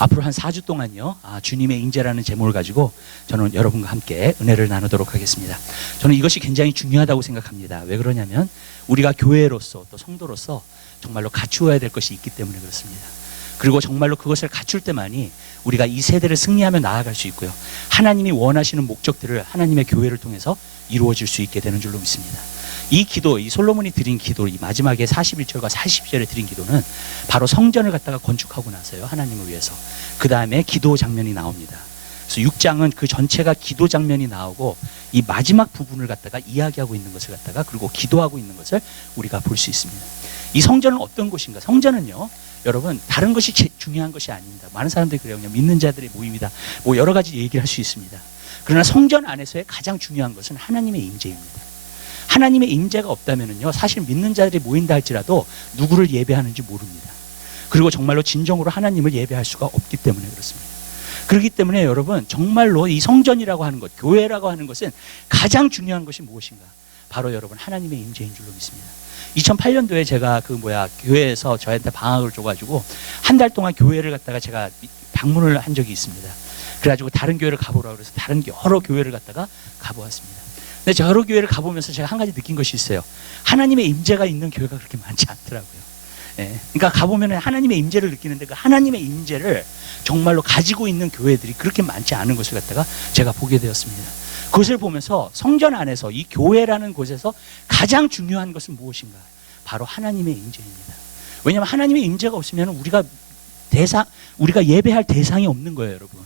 앞으로 한 4주 동안요, 주님의 임재라는 제목을 가지고 저는 여러분과 함께 은혜를 나누도록 하겠습니다. 저는 이것이 굉장히 중요하다고 생각합니다. 왜 그러냐면 우리가 교회로서 또 성도로서 정말로 갖추어야 될 것이 있기 때문에 그렇습니다. 그리고 정말로 그것을 갖출 때만이 우리가 이 세대를 승리하며 나아갈 수 있고요, 하나님이 원하시는 목적들을 하나님의 교회를 통해서 이루어질 수 있게 되는 줄로 믿습니다. 이 기도, 이 솔로몬이 드린 기도, 이 마지막에 41절과 40절에 드린 기도는 바로 성전을 갖다가 건축하고 나서요, 하나님을 위해서 그 다음에 기도 장면이 나옵니다. 그래서 6장은 그 전체가 기도 장면이 나오고 이 마지막 부분을 갖다가 이야기하고 있는 것을 갖다가, 그리고 기도하고 있는 것을 우리가 볼 수 있습니다. 이 성전은 어떤 곳인가? 성전은요, 여러분, 다른 것이 중요한 것이 아닙니다. 많은 사람들이 그래요. 그냥 믿는 자들의 모임이다, 뭐 여러 가지 얘기를 할 수 있습니다. 그러나 성전 안에서의 가장 중요한 것은 하나님의 임재입니다. 하나님의 임재가 없다면요, 사실 믿는 자들이 모인다 할지라도 누구를 예배하는지 모릅니다. 그리고 정말로 진정으로 하나님을 예배할 수가 없기 때문에 그렇습니다. 그렇기 때문에 여러분, 정말로 이 성전이라고 하는 것, 교회라고 하는 것은 가장 중요한 것이 무엇인가? 바로 여러분, 하나님의 임재인 줄로 믿습니다. 2008년도에 제가 교회에서 저한테 방학을 줘가지고 한 달 동안 교회를 갖다가 제가 방문을 한 적이 있습니다. 그래가지고 다른 교회를 가보라고 그래서 다른 여러 교회를 갖다가 가보았습니다. 근데 저 여러 교회를 가보면서 제가 한 가지 느낀 것이 있어요. 하나님의 임재가 있는 교회가 그렇게 많지 않더라고요. 예. 그러니까 가보면 하나님의 임재를 느끼는데 그 하나님의 임재를 정말로 가지고 있는 교회들이 그렇게 많지 않은 것을 갖다가 제가 보게 되었습니다. 그것을 보면서 성전 안에서, 이 교회라는 곳에서 가장 중요한 것은 무엇인가? 바로 하나님의 임재입니다. 왜냐하면 하나님의 임재가 없으면 우리가 예배할 대상이 없는 거예요, 여러분.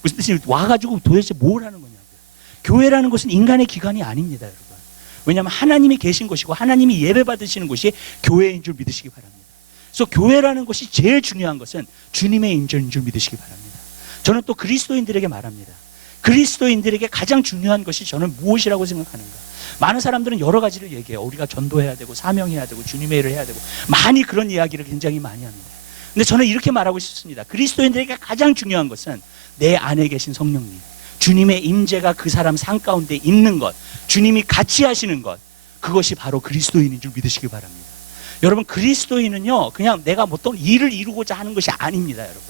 무슨 뜻이 와가지고 도대체 뭘 하는 거냐고요. 교회라는 것은 인간의 기관이 아닙니다, 여러분. 왜냐하면 하나님이 계신 곳이고 하나님이 예배 받으시는 곳이 교회인 줄 믿으시기 바랍니다. 그래서 교회라는 것이 제일 중요한 것은 주님의 임재인 줄 믿으시기 바랍니다. 저는 또 그리스도인들에게 말합니다. 그리스도인들에게 가장 중요한 것이 저는 무엇이라고 생각하는가? 많은 사람들은 여러 가지를 얘기해요. 우리가 전도해야 되고 사명해야 되고 주님의 일을 해야 되고 많이 그런 이야기를 굉장히 많이 합니다. 근데 저는 이렇게 말하고 싶습니다. 그리스도인들에게 가장 중요한 것은 내 안에 계신 성령님, 주님의 임재가 그 사람 삶 가운데 있는 것, 주님이 같이 하시는 것, 그것이 바로 그리스도인인 줄 믿으시기 바랍니다. 여러분, 그리스도인은요, 그냥 내가 어떤 일을 이루고자 하는 것이 아닙니다, 여러분.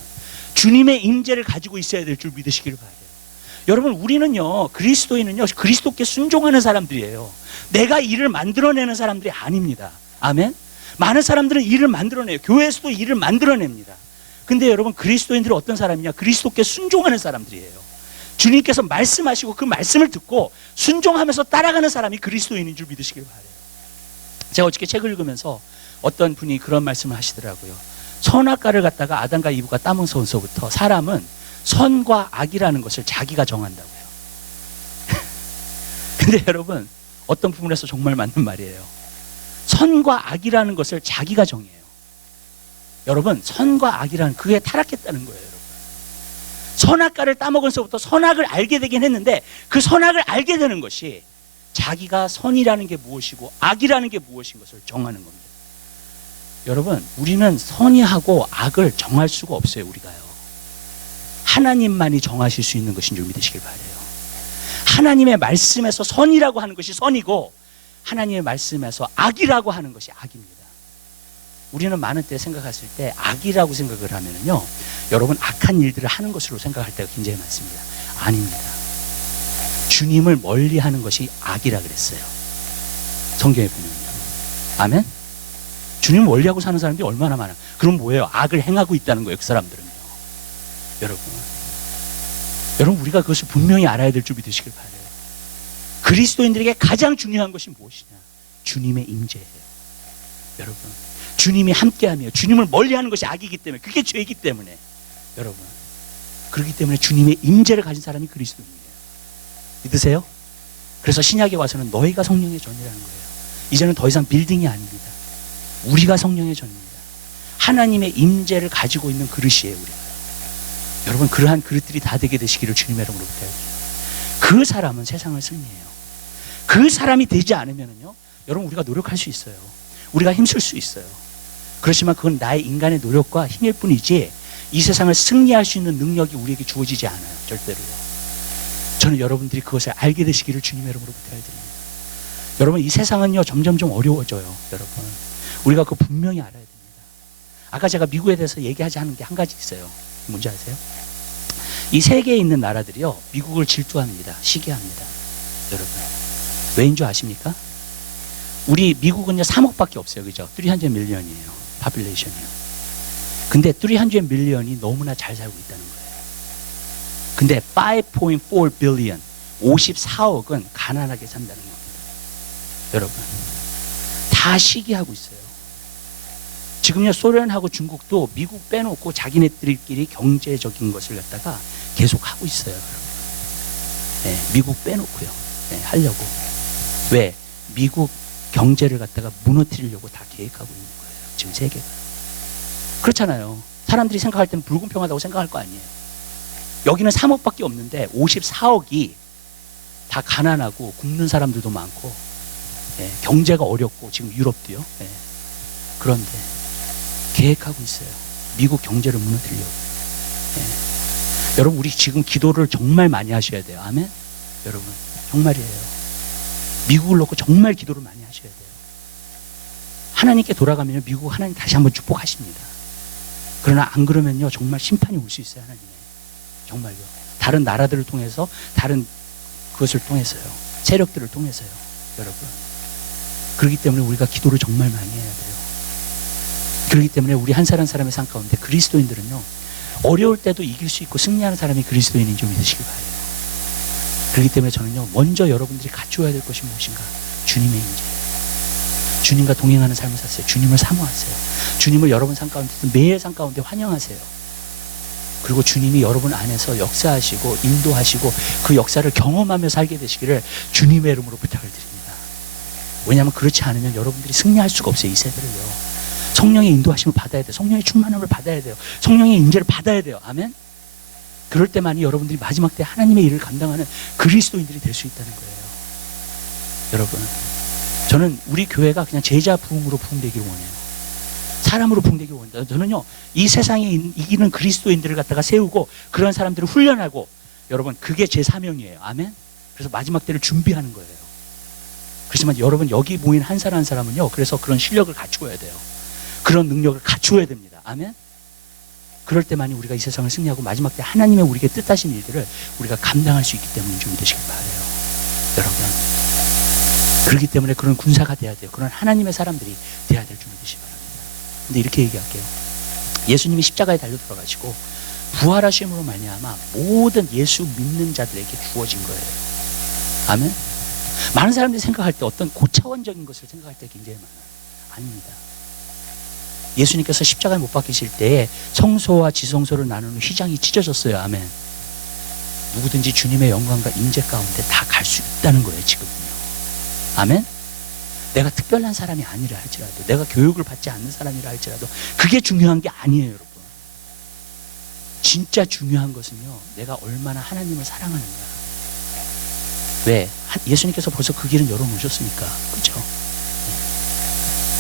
주님의 임재를 가지고 있어야 될 줄 믿으시기를 바라요. 여러분, 우리는요, 그리스도인은요, 그리스도께 순종하는 사람들이에요. 내가 일을 만들어내는 사람들이 아닙니다. 아멘? 많은 사람들은 일을 만들어내요. 교회에서도 일을 만들어냅니다. 근데 여러분, 그리스도인들은 어떤 사람이냐? 그리스도께 순종하는 사람들이에요. 주님께서 말씀하시고 그 말씀을 듣고 순종하면서 따라가는 사람이 그리스도인인 줄 믿으시길 바라요. 제가 어저께 책을 읽으면서 어떤 분이 그런 말씀을 하시더라고요. 선악과를 갖다가 아담과 이브가 따먹어서부터 사람은 선과 악이라는 것을 자기가 정한다고요. 근데 여러분, 어떤 부분에서 정말 맞는 말이에요. 선과 악이라는 것을 자기가 정해요. 여러분, 선과 악이라는, 그게 타락했다는 거예요, 여러분. 선악과를 따먹어서부터 선악을 알게 되긴 했는데 그 선악을 알게 되는 것이 자기가 선이라는 게 무엇이고 악이라는 게 무엇인 것을 정하는 겁니다. 여러분, 우리는 선이하고 악을 정할 수가 없어요, 우리가요. 하나님만이 정하실 수 있는 것인 줄 믿으시길 바라요. 하나님의 말씀에서 선이라고 하는 것이 선이고 하나님의 말씀에서 악이라고 하는 것이 악입니다. 우리는 많은 때 생각했을 때 악이라고 생각을 하면요, 여러분, 악한 일들을 하는 것으로 생각할 때가 굉장히 많습니다. 아닙니다. 주님을 멀리하는 것이 악이라 그랬어요, 성경에 보면요. 아멘? 주님을 멀리하고 사는 사람들이 얼마나 많아요. 그럼 뭐예요? 악을 행하고 있다는 거예요, 그 사람들은요. 여러분, 우리가 그것을 분명히 알아야 될 줄 믿으시길 바라요. 그리스도인들에게 가장 중요한 것이 무엇이냐? 주님의 임재예요. 여러분, 주님이 함께하며 주님을 멀리하는 것이 악이기 때문에, 그게 죄이기 때문에, 여러분, 그렇기 때문에 주님의 임재를 가진 사람이 그리스도인이에요. 믿으세요? 그래서 신약에 와서는 너희가 성령의 전이라는 거예요. 이제는 더 이상 빌딩이 아닙니다. 우리가 성령의 전입니다. 하나님의 임재를 가지고 있는 그릇이에요, 우리가. 여러분, 그러한 그릇들이 다 되게 되시기를 주님의 이름으로 부탁드려요. 그 사람은 세상을 승리해요. 그 사람이 되지 않으면요, 여러분, 우리가 노력할 수 있어요. 우리가 힘쓸 수 있어요. 그렇지만 그건 나의 인간의 노력과 힘일 뿐이지 이 세상을 승리할 수 있는 능력이 우리에게 주어지지 않아요, 절대로요. 저는 여러분들이 그것을 알게 되시기를 주님의 이름으로 부탁드립니다. 여러분, 이 세상은요, 점점점 어려워져요, 여러분. 우리가 그거 분명히 알아야 됩니다. 아까 제가 미국에 대해서 얘기하지 않은 게 한 가지 있어요. 뭔지 아세요? 이 세계에 있는 나라들이요, 미국을 질투합니다. 시기합니다. 여러분, 왜인 줄 아십니까? 우리 미국은요 3억밖에 없어요, 그죠? 300 밀리언이에요, 파퓰레이션이요. 근데 300 밀리언이 너무나 잘 살고 있다는 거예요. 근데 5.4 빌리언, 54억은 가난하게 산다는 겁니다. 여러분, 다 시기하고 있어요. 지금요 소련하고 중국도 미국 빼놓고 자기네들끼리 경제적인 것을 갖다가 계속 하고 있어요. 네, 미국 빼놓고요. 네, 하려고. 왜? 미국 경제를 갖다가 무너뜨리려고 다 계획하고 있는 거예요. 지금 세계가. 그렇잖아요. 사람들이 생각할 때는 불공평하다고 생각할 거 아니에요. 여기는 3억밖에 없는데 54억이 다 가난하고 굶는 사람들도 많고, 예, 경제가 어렵고, 지금 유럽도요. 예, 그런데 계획하고 있어요. 미국 경제를 무너뜨리려고. 예. 여러분, 우리 지금 기도를 정말 많이 하셔야 돼요. 아멘? 여러분, 정말이에요. 미국을 놓고 정말 기도를 많이 하셔야 돼요. 하나님께 돌아가면 미국 하나님 다시 한번 축복하십니다. 그러나 안 그러면요 정말 심판이 올 수 있어요. 하나님의. 정말요. 다른 나라들을 통해서, 다른 그것을 통해서요, 세력들을 통해서요. 여러분, 그렇기 때문에 우리가 기도를 정말 많이 해야 돼요. 그렇기 때문에 우리 한 사람 한 사람의 삶 가운데 그리스도인들은요, 어려울 때도 이길 수 있고 승리하는 사람이 그리스도인인 줄 믿으시기 바라요. 그렇기 때문에 저는요, 먼저 여러분들이 갖추어야 될 것이 무엇인가? 주님의 인재. 주님과 동행하는 삶을 사세요. 주님을 사모하세요. 주님을 여러분 삶 가운데, 매일 삶 가운데 환영하세요. 그리고 주님이 여러분 안에서 역사하시고 인도하시고 그 역사를 경험하며 살게 되시기를 주님의 이름으로 부탁을 드립니다. 왜냐하면 그렇지 않으면 여러분들이 승리할 수가 없어요. 이 세대를요. 성령의 인도하심을 받아야 돼요. 성령의 충만함을 받아야 돼요. 성령의 인재를 받아야 돼요. 아멘. 그럴 때만이 여러분들이 마지막 때 하나님의 일을 감당하는 그리스도인들이 될 수 있다는 거예요. 여러분, 저는 우리 교회가 그냥 제자 부흥으로 부흥되기를 원해요. 사람으로 부흥되기를 원해요. 저는요, 이 세상에 이기는 그리스도인들을 갖다가 세우고 그런 사람들을 훈련하고, 여러분, 그게 제 사명이에요. 아멘. 그래서 마지막 때를 준비하는 거예요. 그렇지만 여러분, 여기 모인 한 사람 한 사람은요, 그래서 그런 실력을 갖추어야 돼요. 그런 능력을 갖추어야 됩니다. 아멘. 그럴 때만이 우리가 이 세상을 승리하고 마지막 때 하나님의 우리에게 뜻하신 일들을 우리가 감당할 수 있기 때문인 줄 믿으시길 바라요. 여러분, 그렇기 때문에 그런 군사가 돼야 돼요. 그런 하나님의 사람들이 돼야 될 줄 믿으시기 바랍니다. 근데 이렇게 얘기할게요. 예수님이 십자가에 달려 들어가시고 부활하심으로 말미암아 모든 예수 믿는 자들에게 주어진 거예요. 아멘. 많은 사람들이 생각할 때 어떤 고차원적인 것을 생각할 때 굉장히 많아요. 아닙니다. 예수님께서 십자가에 못 박히실 때에 성소와 지성소를 나누는 휘장이 찢어졌어요. 아멘. 누구든지 주님의 영광과 임재 가운데 다 갈 수 있다는 거예요. 지금은요. 아멘. 내가 특별한 사람이 아니라 할지라도, 내가 교육을 받지 않는 사람이라 할지라도 그게 중요한 게 아니에요. 여러분, 진짜 중요한 것은요, 내가 얼마나 하나님을 사랑하는가. 왜? 예수님께서 벌써 그 길은 열어놓으셨으니까. 그렇죠?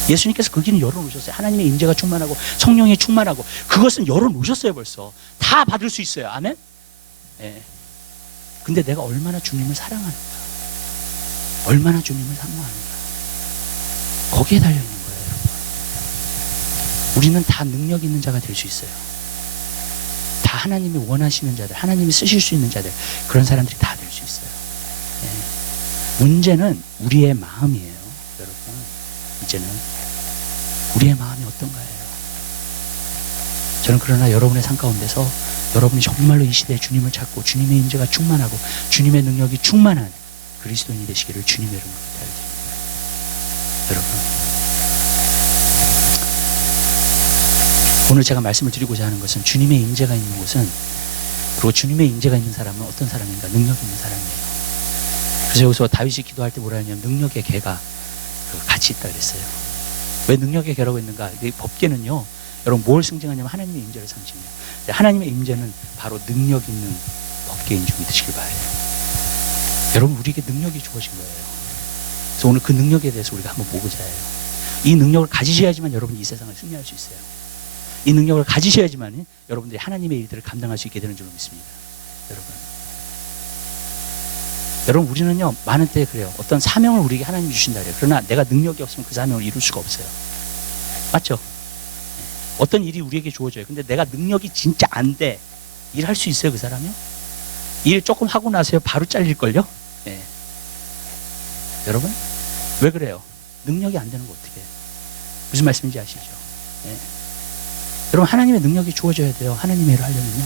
예수님께서 그 길은 열어놓으셨어요. 하나님의 임재가 충만하고 성령이 충만하고 그것은 열어놓으셨어요. 벌써 다 받을 수 있어요. 아멘. 네. 근데 내가 얼마나 주님을 사랑하는가, 얼마나 주님을 사모하는가, 거기에 달려있는 거예요. 여러분, 우리는 다 능력 있는 자가 될 수 있어요. 다 하나님이 원하시는 자들, 하나님이 쓰실 수 있는 자들, 그런 사람들이 다 될 수 있어요. 네. 문제는 우리의 마음이에요. 여러분, 이제는 우리의 마음이 어떤가요? 저는 그러나 여러분의 삶 가운데서 여러분이 정말로 이 시대에 주님을 찾고 주님의 임재가 충만하고 주님의 능력이 충만한 그리스도인이 되시기를 주님의 이름으로 부탁드립니다. 여러분, 오늘 제가 말씀을 드리고자 하는 것은 주님의 임재가 있는 곳은, 그리고 주님의 임재가 있는 사람은 어떤 사람인가? 능력 있는 사람이에요. 그래서 여기서 다윗이 기도할 때 뭐라 하냐면 능력의 개가 같이 있다 그랬어요. 왜 능력의 개라고 했는가? 법계는요, 여러분 뭘 상징하냐면 하나님의 임재를 상징해요. 하나님의 임재는 바로 능력 있는 법계인 줄 믿으시길 바라요. 여러분, 우리에게 능력이 주어진 거예요. 그래서 오늘 그 능력에 대해서 우리가 한번 보고자 해요. 이 능력을 가지셔야지만 여러분이 이 세상을 승리할 수 있어요. 이 능력을 가지셔야지만 여러분들이 하나님의 일들을 감당할 수 있게 되는 줄 믿습니다. 여러분, 우리는요, 많은 때 그래요. 어떤 사명을 우리에게 하나님이 주신다 그래요. 그러나 내가 능력이 없으면 그 사명을 이룰 수가 없어요. 맞죠? 어떤 일이 우리에게 주어져요. 근데 내가 능력이 진짜 안 돼. 일할 수 있어요, 그 사람이요? 일 조금 하고 나서요, 바로 잘릴걸요? 예. 여러분, 왜 그래요? 능력이 안 되는 거 어떻게 해요? 무슨 말씀인지 아시죠? 예. 여러분, 하나님의 능력이 주어져야 돼요. 하나님의 일을 하려면요.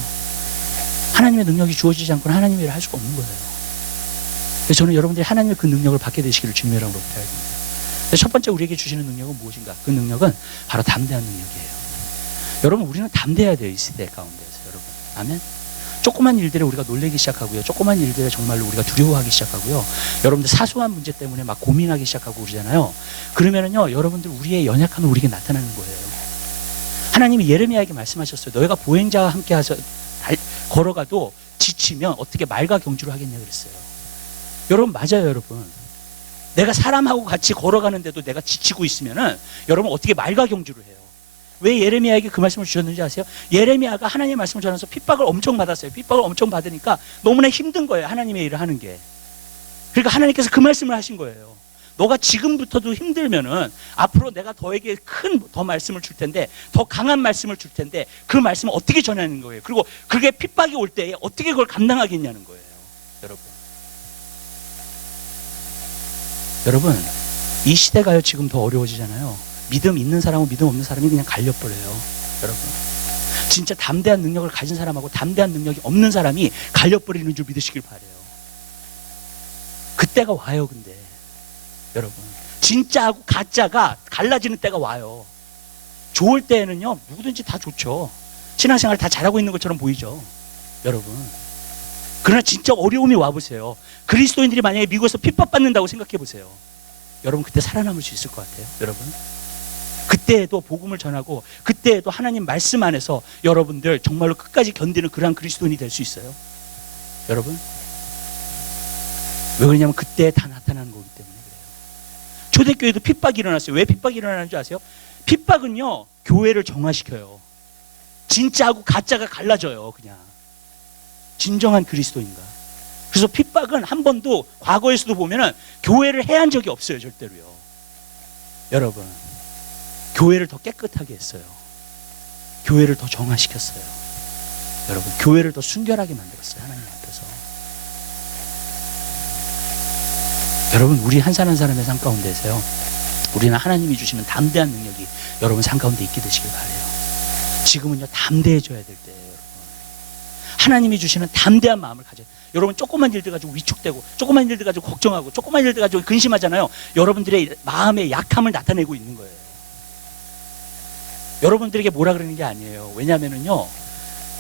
하나님의 능력이 주어지지 않고는 하나님의 일을 할 수가 없는 거예요. 그래서 저는 여러분들이 하나님의 그 능력을 받게 되시기를 주님의 이름으로 부탁드려야 됩니다. 첫 번째 우리에게 주시는 능력은 무엇인가? 그 능력은 바로 담대한 능력이에요. 여러분, 우리는 담대해야 돼요. 이 시대 가운데서. 여러분, 아멘. 조그만 일들에 우리가 놀라기 시작하고요. 조그만 일들에 정말로 우리가 두려워하기 시작하고요. 여러분들 사소한 문제 때문에 막 고민하기 시작하고 그러잖아요. 그러면은요, 여러분들 우리의 연약함은 우리에게 나타나는 거예요. 하나님이 예레미야에게 말씀하셨어요. 너희가 보행자와 함께 걸어가도 지치면 어떻게 말과 경주를 하겠냐 그랬어요. 여러분, 맞아요, 여러분. 내가 사람하고 같이 걸어가는데도 내가 지치고 있으면은 여러분 어떻게 말과 경주를 해요? 왜 예레미야에게 그 말씀을 주셨는지 아세요? 예레미야가 하나님의 말씀을 전하면서 핍박을 엄청 받았어요. 핍박을 엄청 받으니까 너무나 힘든 거예요. 하나님의 일을 하는 게. 그러니까 하나님께서 그 말씀을 하신 거예요. 너가 지금부터도 힘들면은 앞으로 내가 너에게 더 말씀을 줄 텐데, 더 강한 말씀을 줄 텐데, 그 말씀을 어떻게 전하는 거예요? 그리고 그게 핍박이 올 때 어떻게 그걸 감당하겠냐는 거예요. 여러분, 이 시대가요 지금 더 어려워지잖아요. 믿음 있는 사람하고 믿음 없는 사람이 그냥 갈려버려요. 여러분, 진짜 담대한 능력을 가진 사람하고 담대한 능력이 없는 사람이 갈려버리는 줄 믿으시길 바라요. 그때가 와요. 근데 여러분, 진짜하고 가짜가 갈라지는 때가 와요. 좋을 때에는요 누구든지 다 좋죠. 신앙생활 다 잘하고 있는 것처럼 보이죠, 여러분. 그러나 진짜 어려움이 와보세요. 그리스도인들이 만약에 미국에서 핍박받는다고 생각해보세요. 여러분, 그때 살아남을 수 있을 것 같아요? 여러분, 그때에도 복음을 전하고 그때에도 하나님 말씀 안에서 여러분들 정말로 끝까지 견디는 그러한 그리스도인이 될 수 있어요? 여러분, 왜 그러냐면 그때 다 나타나는 거기 때문에 그래요. 초대교회도 핍박이 일어났어요. 왜 핍박이 일어나는 줄 아세요? 핍박은요 교회를 정화시켜요. 진짜하고 가짜가 갈라져요. 그냥 진정한 그리스도인가. 그래서 핍박은 한 번도 과거에서도 보면은 교회를 해한 적이 없어요. 절대로요. 여러분, 교회를 더 깨끗하게 했어요. 교회를 더 정화시켰어요. 여러분, 교회를 더 순결하게 만들었어요. 하나님 앞에서. 여러분, 우리 한 사람 한 사람의 삶 가운데서요, 우리는 하나님이 주시는 담대한 능력이 여러분 삶 가운데 있게 되시길 바라요. 지금은요 담대해져야 될 때예요. 여러분, 하나님이 주시는 담대한 마음을 가져요. 여러분, 조그만 일들 가지고 위축되고, 조그만 일들 가지고 걱정하고, 조그만 일들 가지고 근심하잖아요. 여러분들의 마음의 약함을 나타내고 있는 거예요. 여러분들에게 뭐라 그러는 게 아니에요. 왜냐하면요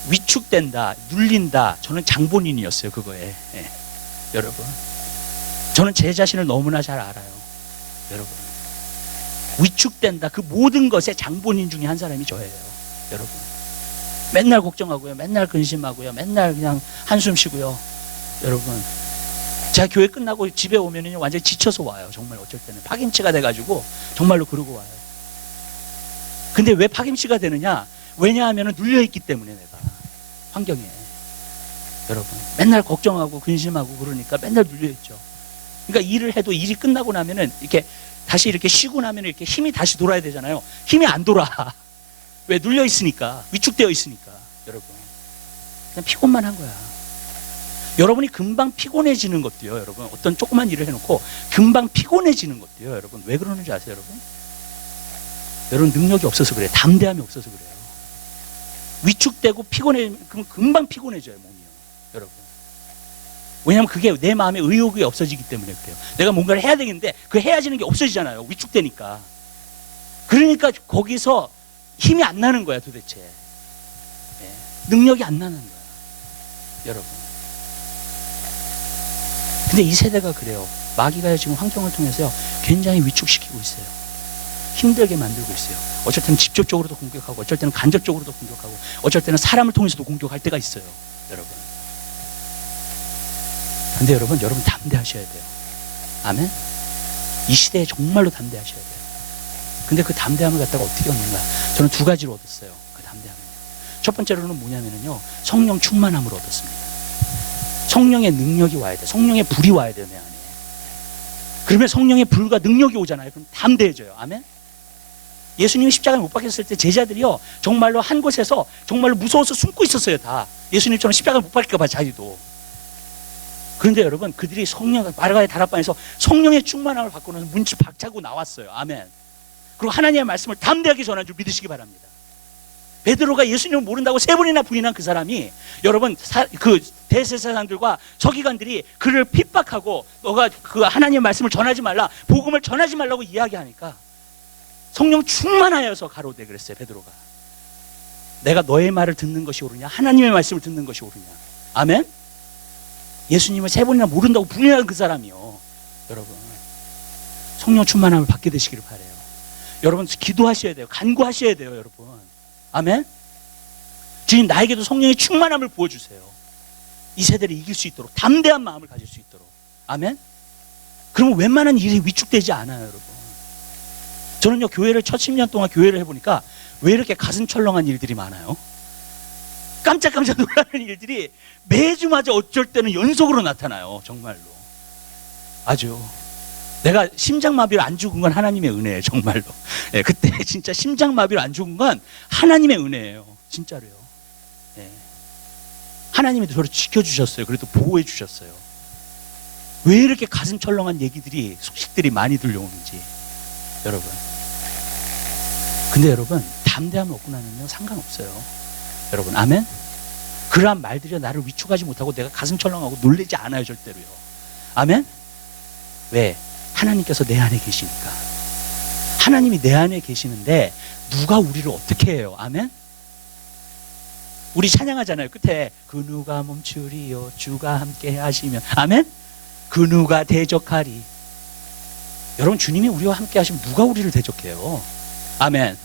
위축된다, 눌린다. 저는 장본인이었어요, 그거에. 예. 여러분, 저는 제 자신을 너무나 잘 알아요. 여러분, 위축된다, 그 모든 것의 장본인 중에 한 사람이 저예요. 여러분, 맨날 걱정하고요, 맨날 근심하고요, 맨날 그냥 한숨 쉬고요. 여러분, 제가 교회 끝나고 집에 오면은요 완전히 지쳐서 와요. 정말 어쩔 때는 파김치가 돼가지고 정말로 그러고 와요. 근데 왜 파김치가 되느냐? 왜냐하면 눌려있기 때문에 내가 환경에. 여러분, 맨날 걱정하고 근심하고 그러니까 맨날 눌려있죠. 그러니까 일을 해도 일이 끝나고 나면은 이렇게 다시 이렇게 쉬고 나면 이렇게 힘이 다시 돌아야 되잖아요. 힘이 안 돌아. 왜? 눌려있으니까, 위축되어 있으니까. 여러분, 그냥 피곤만 한 거야. 여러분이 금방 피곤해지는 것도요, 여러분, 어떤 조그만 일을 해놓고 금방 피곤해지는 것도요, 여러분, 왜 그러는지 아세요, 여러분? 여러분, 능력이 없어서 그래요. 담대함이 없어서 그래요. 위축되고 피곤해, 그럼 금방 피곤해져요, 몸이요. 여러분. 왜냐하면 그게 내 마음에 의욕이 없어지기 때문에 그래요. 내가 뭔가를 해야 되겠는데 그 해야지는 게 없어지잖아요. 위축되니까. 그러니까 거기서 힘이 안 나는 거야, 도대체. 네. 능력이 안 나는 거야, 여러분. 근데 이 세대가 그래요. 마귀가 지금 환경을 통해서요 굉장히 위축시키고 있어요. 힘들게 만들고 있어요. 어쩔 때는 직접적으로도 공격하고, 어쩔 때는 간접적으로도 공격하고, 어쩔 때는 사람을 통해서도 공격할 때가 있어요, 여러분. 근데 여러분 담대하셔야 돼요. 아멘? 이 시대에 정말로 담대하셔야 돼요. 근데 그 담대함을 갖다가 어떻게 얻는가? 저는 두 가지로 얻었어요. 그 담대함을요. 첫 번째로는 뭐냐면요, 성령 충만함을 얻었습니다. 성령의 능력이 와야 돼. 성령의 불이 와야 돼요, 내 안에. 그러면 성령의 불과 능력이 오잖아요. 그럼 담대해져요. 아멘? 예수님이 십자가에 못 박혔을 때 제자들이요 정말로 한 곳에서 정말로 무서워서 숨고 있었어요. 다 예수님처럼 십자가에 못 박힐까 봐 자기도. 그런데 여러분 그들이 성령 마르가의 다락방에서 성령의 충만함을 받고 나서 문치 박차고 나왔어요. 아멘. 그리고 하나님의 말씀을 담대하게 전한 줄 믿으시기 바랍니다. 베드로가 예수님을 모른다고 3번이나 부인한 그 사람이 여러분 그 대제사장들과 서기관들이 그를 핍박하고 너가 그 하나님의 말씀을 전하지 말라, 복음을 전하지 말라고 이야기하니까 성령 충만하여서 가로되 그랬어요. 베드로가 내가 너의 말을 듣는 것이 옳으냐 하나님의 말씀을 듣는 것이 옳으냐. 아멘. 예수님을 3번이나 모른다고 부인한 그 사람이요. 여러분 성령 충만함을 받게 되시기를 바라요. 여러분 기도하셔야 돼요. 간구하셔야 돼요. 여러분 아멘. 주님 나에게도 성령의 충만함을 부어주세요. 이 세대를 이길 수 있도록 담대한 마음을 가질 수 있도록. 아멘. 그러면 웬만한 일이 위축되지 않아요. 여러분 저는요 교회를 첫 10년 동안 교회를 해보니까 왜 이렇게 가슴 철렁한 일들이 많아요? 깜짝깜짝 놀라는 일들이 매주마다 어쩔 때는 연속으로 나타나요. 정말로 아주 내가 심장마비로 안 죽은 건 하나님의 은혜예요. 정말로. 예, 그때 진짜 심장마비로 안 죽은 건 하나님의 은혜예요. 진짜로요. 예. 하나님이 저를 지켜주셨어요. 그래도 보호해 주셨어요. 왜 이렇게 가슴 철렁한 얘기들이 소식들이 많이 들려오는지 여러분. 근데 여러분 담대함을 얻고 나면요 상관없어요. 여러분 아멘. 그러한 말들이 나를 위축하지 못하고 내가 가슴 철렁하고 놀라지 않아요. 절대로요. 아멘. 왜? 하나님께서 내 안에 계시니까. 하나님이 내 안에 계시는데 누가 우리를 어떻게 해요? 아멘. 우리 찬양하잖아요. 끝에 그 누가 멈추리요 주가 함께 하시면. 아멘. 그 누가 대적하리. 여러분 주님이 우리와 함께 하시면 누가 우리를 대적해요? 아멘.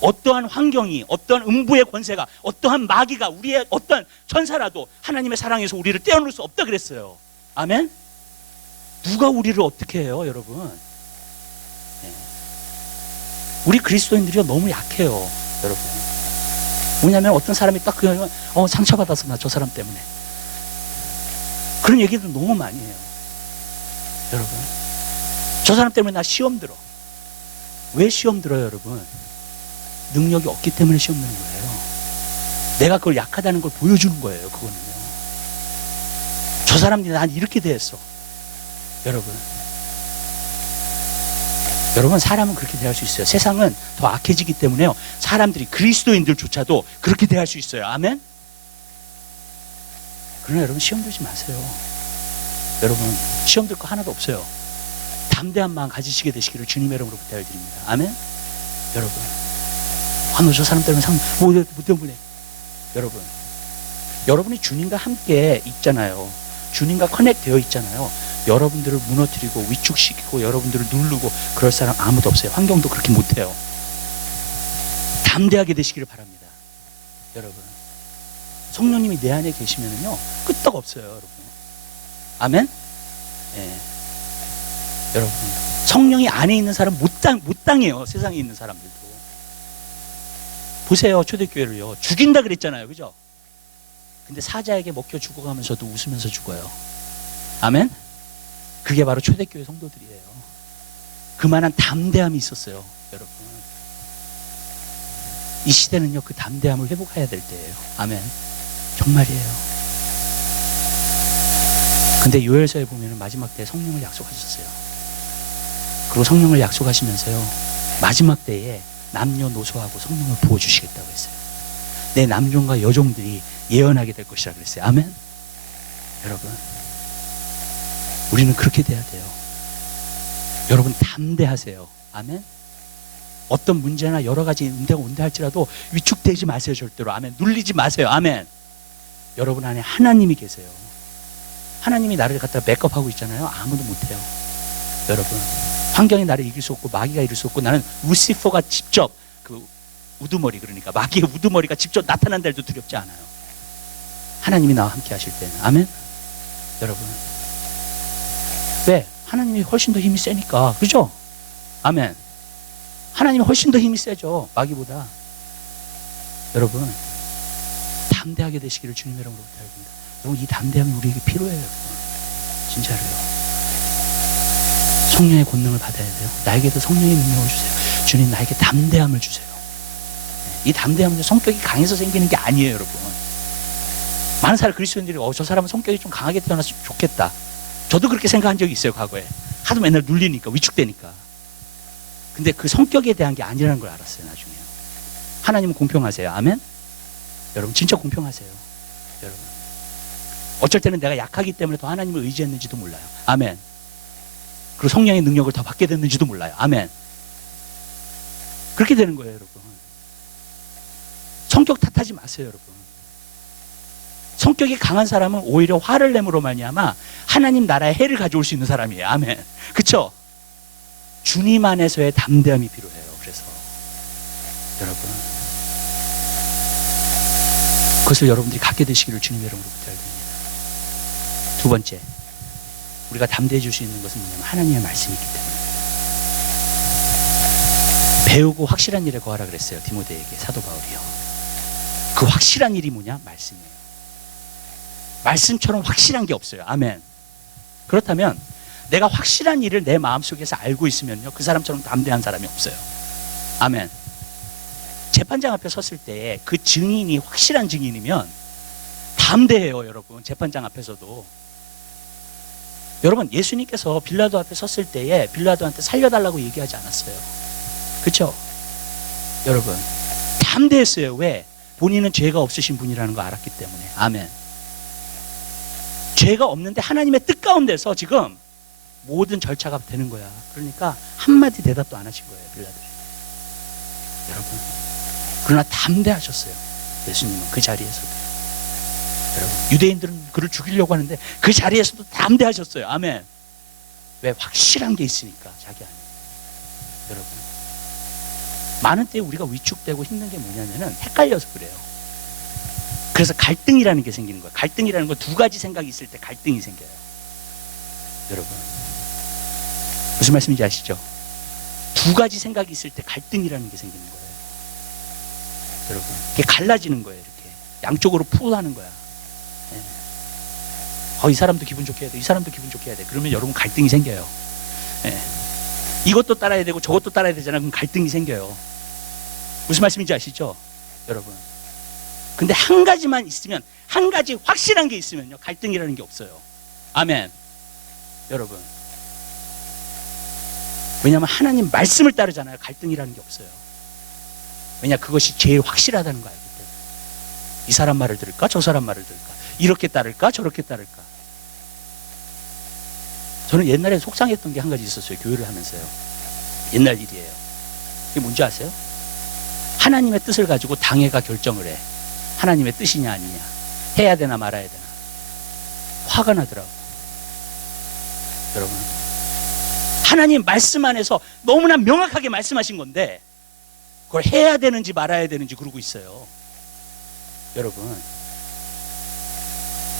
어떠한 환경이, 어떠한 음부의 권세가, 어떠한 마귀가, 우리의 어떠한 천사라도 하나님의 사랑에서 우리를 떼어놓을 수 없다 그랬어요. 아멘. 누가 우리를 어떻게 해요, 여러분? 네. 우리 그리스도인들이 너무 약해요, 여러분. 왜냐하면 어떤 사람이 딱 그러면 상처받았어 나 저 사람 때문에. 그런 얘기들 너무 많이 해요, 여러분. 저 사람 때문에 나 시험 들어. 왜 시험 들어요, 여러분? 능력이 없기 때문에 시험 드는 거예요. 내가 그걸 약하다는 걸 보여주는 거예요, 그거는요. 저 사람들이 난 이렇게 대했어. 여러분 사람은 그렇게 대할 수 있어요. 세상은 더 악해지기 때문에요. 사람들이 그리스도인들조차도 그렇게 대할 수 있어요. 아멘. 그러나 여러분 시험 들지 마세요. 여러분 시험 들 거 하나도 없어요. 담대한 마음 가지시게 되시기를 주님의 이름으로 부탁드립니다. 아멘. 여러분 너 저 사람 때문에 못 때문에. 여러분이 주님과 함께 있잖아요. 주님과 커넥 되어 있잖아요. 여러분들을 무너뜨리고 위축시키고 여러분들을 누르고 그럴 사람 아무도 없어요. 환경도 그렇게 못해요. 담대하게 되시기를 바랍니다. 여러분 성령님이 내 안에 계시면요 끄떡 없어요. 여러분 아멘. 예. 여러분 성령이 안에 있는 사람 못 당해요. 세상에 있는 사람들도 보세요. 초대교회를요 죽인다 그랬잖아요. 그죠? 근데 사자에게 먹혀 죽어가면서도 웃으면서 죽어요. 아멘. 그게 바로 초대교회 성도들이에요. 그만한 담대함이 있었어요. 여러분 이 시대는요 그 담대함을 회복해야 될 때예요. 아멘. 정말이에요. 근데 요엘서에 보면 마지막 때에 성령을 약속하셨어요. 그리고 성령을 약속하시면서요 마지막 때에 남녀노소하고 성령을 부어주시겠다고 했어요. 내 남종과 여종들이 예언하게 될 것이라 그랬어요. 아멘. 여러분 우리는 그렇게 돼야 돼요. 여러분 담대하세요. 아멘. 어떤 문제나 여러 가지 문제가 온다 할지라도 위축되지 마세요. 절대로. 아멘. 눌리지 마세요. 아멘. 여러분 안에 하나님이 계세요. 하나님이 나를 갖다 백업하고 있잖아요. 아무도 못해요. 여러분 환경이 나를 이길 수 없고 마귀가 이길 수 없고 나는 루시퍼가 직접 그 우두머리 그러니까 마귀의 우두머리가 직접 나타난다 해도 두렵지 않아요. 하나님이 나와 함께 하실 때는. 아멘. 여러분 왜? 하나님이 훨씬 더 힘이 세니까. 그죠? 아멘. 하나님이 훨씬 더 힘이 세죠. 마귀보다. 여러분 담대하게 되시기를 주님의 이름으로 부탁드립니다. 여러분 이 담대함이 우리에게 필요해요. 여러분. 진짜로요. 성령의 권능을 받아야 돼요. 나에게도 성령의 능력을 주세요. 주님, 나에게 담대함을 주세요. 이 담대함은 성격이 강해서 생기는 게 아니에요, 여러분. 많은 사람 그리스도인들이 저 사람은 성격이 좀 강하게 태어났으면 좋겠다. 저도 그렇게 생각한 적이 있어요, 과거에. 하도 맨날 눌리니까, 위축되니까. 근데 그 성격에 대한 게 아니라는 걸 알았어요, 나중에. 하나님은 공평하세요. 아멘? 여러분, 진짜 공평하세요. 여러분. 어쩔 때는 내가 약하기 때문에 더 하나님을 의지했는지도 몰라요. 아멘. 그리고 성령의 능력을 더 받게 됐는지도 몰라요. 아멘. 그렇게 되는 거예요, 여러분. 성격 탓하지 마세요, 여러분. 성격이 강한 사람은 오히려 화를 내므로 말미암아 하나님 나라에 해를 가져올 수 있는 사람이에요. 아멘. 그렇죠? 주님 안에서의 담대함이 필요해요. 그래서 여러분, 그것을 여러분들이 갖게 되시기를 주님의 이름으로 부탁드립니다. 두 번째, 우리가 담대해질 수 있는 것은 뭐냐면 하나님의 말씀이 있기 때문에. 배우고 확실한 일에 거하라 그랬어요, 디모데에게 사도 바울이요. 그 확실한 일이 뭐냐? 말씀이에요. 말씀처럼 확실한 게 없어요. 아멘. 그렇다면 내가 확실한 일을 내 마음속에서 알고 있으면요, 그 사람처럼 담대한 사람이 없어요. 아멘. 재판장 앞에 섰을 때 그 증인이 확실한 증인이면 담대해요, 여러분. 재판장 앞에서도. 여러분, 예수님께서 빌라도 앞에 섰을 때에 빌라도한테 살려달라고 얘기하지 않았어요. 그렇죠? 여러분, 담대했어요. 왜? 본인은 죄가 없으신 분이라는 거 알았기 때문에. 아멘. 죄가 없는데 하나님의 뜻 가운데서 지금 모든 절차가 되는 거야. 그러니까 한마디 대답도 안 하신 거예요, 빌라도에. 여러분, 그러나 담대하셨어요, 예수님은. 그 자리에서도. 여러분, 유대인들은 그를 죽이려고 하는데 그 자리에서도 담대하셨어요. 아멘. 왜? 확실한 게 있으니까, 자기 안에. 여러분, 많은 때 우리가 위축되고 힘든 게 뭐냐면은 헷갈려서 그래요. 그래서 갈등이라는 게 생기는 거예요. 갈등이라는 건 두 가지 생각이 있을 때 갈등이 생겨요. 여러분, 무슨 말씀인지 아시죠? 두 가지 생각이 있을 때 갈등이라는 게 생기는 거예요. 여러분, 이게 갈라지는 거예요. 이렇게 양쪽으로 푸하는 거야. 이 사람도 기분 좋게 해야 돼, 이 사람도 기분 좋게 해야 돼. 그러면 여러분 갈등이 생겨요. 이것도 따라야 되고 저것도 따라야 되잖아. 그럼 갈등이 생겨요. 무슨 말씀인지 아시죠, 여러분? 근데 한 가지만 있으면, 한 가지 확실한 게 있으면요, 갈등이라는 게 없어요. 아멘. 여러분, 왜냐하면 하나님 말씀을 따르잖아요. 갈등이라는 게 없어요. 왜냐, 그것이 제일 확실하다는 거 알기 때문에. 이 사람 말을 들을까, 저 사람 말을 들을까, 이렇게 따를까, 저렇게 따를까. 저는 옛날에 속상했던 게 한 가지 있었어요, 교회를 하면서요. 옛날 일이에요. 이게 뭔지 아세요? 하나님의 뜻을 가지고 당회가 결정을 해. 하나님의 뜻이냐 아니냐, 해야 되나 말아야 되나. 화가 나더라고. 여러분, 하나님 말씀 안에서 너무나 명확하게 말씀하신 건데 그걸 해야 되는지 말아야 되는지 그러고 있어요. 여러분,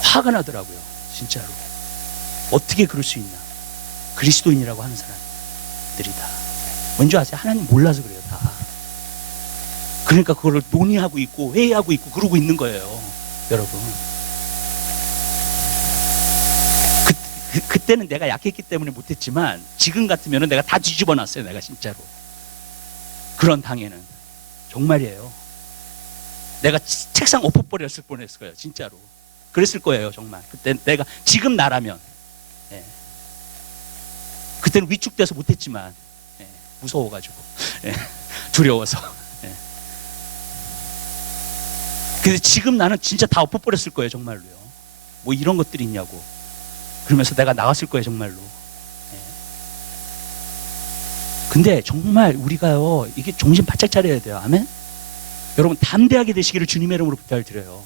화가 나더라고요, 진짜로. 어떻게 그럴 수 있나. 그리스도인이라고 하는 사람들이 다. 뭔지 아세요? 하나님 몰라서 그래요, 다. 그러니까 그걸 논의하고 있고 회의하고 있고 그러고 있는 거예요, 여러분. 그때는 내가 약했기 때문에 못했지만 지금 같으면 내가 다 뒤집어 놨어요, 내가 진짜로. 그런 당에는 정말이에요. 내가 책상 엎어버렸을 뻔했을 거예요, 진짜로. 그랬을 거예요, 정말. 그때 내가, 지금 나라면. 그때는 위축돼서 못했지만, 무서워가지고, 두려워서. 근데 지금 나는 진짜 다 엎어버렸을 거예요, 정말로요. 뭐 이런 것들이 있냐고. 그러면서 내가 나왔을 거예요, 정말로. 근데 정말 우리가요, 이게 정신 바짝 차려야 돼요. 아멘? 여러분, 담대하게 되시기를 주님의 이름으로 부탁을 드려요.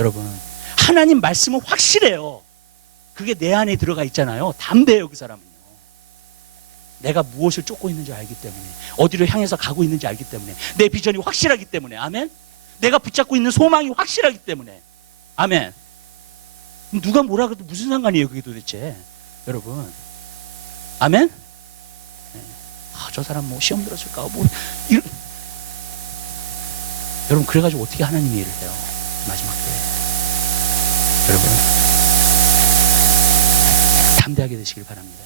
여러분, 하나님 말씀은 확실해요. 그게 내 안에 들어가 있잖아요. 담대해요, 그 사람은요. 내가 무엇을 쫓고 있는지 알기 때문에, 어디로 향해서 가고 있는지 알기 때문에, 내 비전이 확실하기 때문에. 아멘? 내가 붙잡고 있는 소망이 확실하기 때문에. 아멘. 누가 뭐라 그래도 무슨 상관이에요, 그게 도대체. 여러분, 아멘? 저 사람 뭐 시험 들었을까, 뭐 여러분, 그래가지고 어떻게 하나님이 일을 해요, 마지막 때. 여러분, 담대하게 되시길 바랍니다.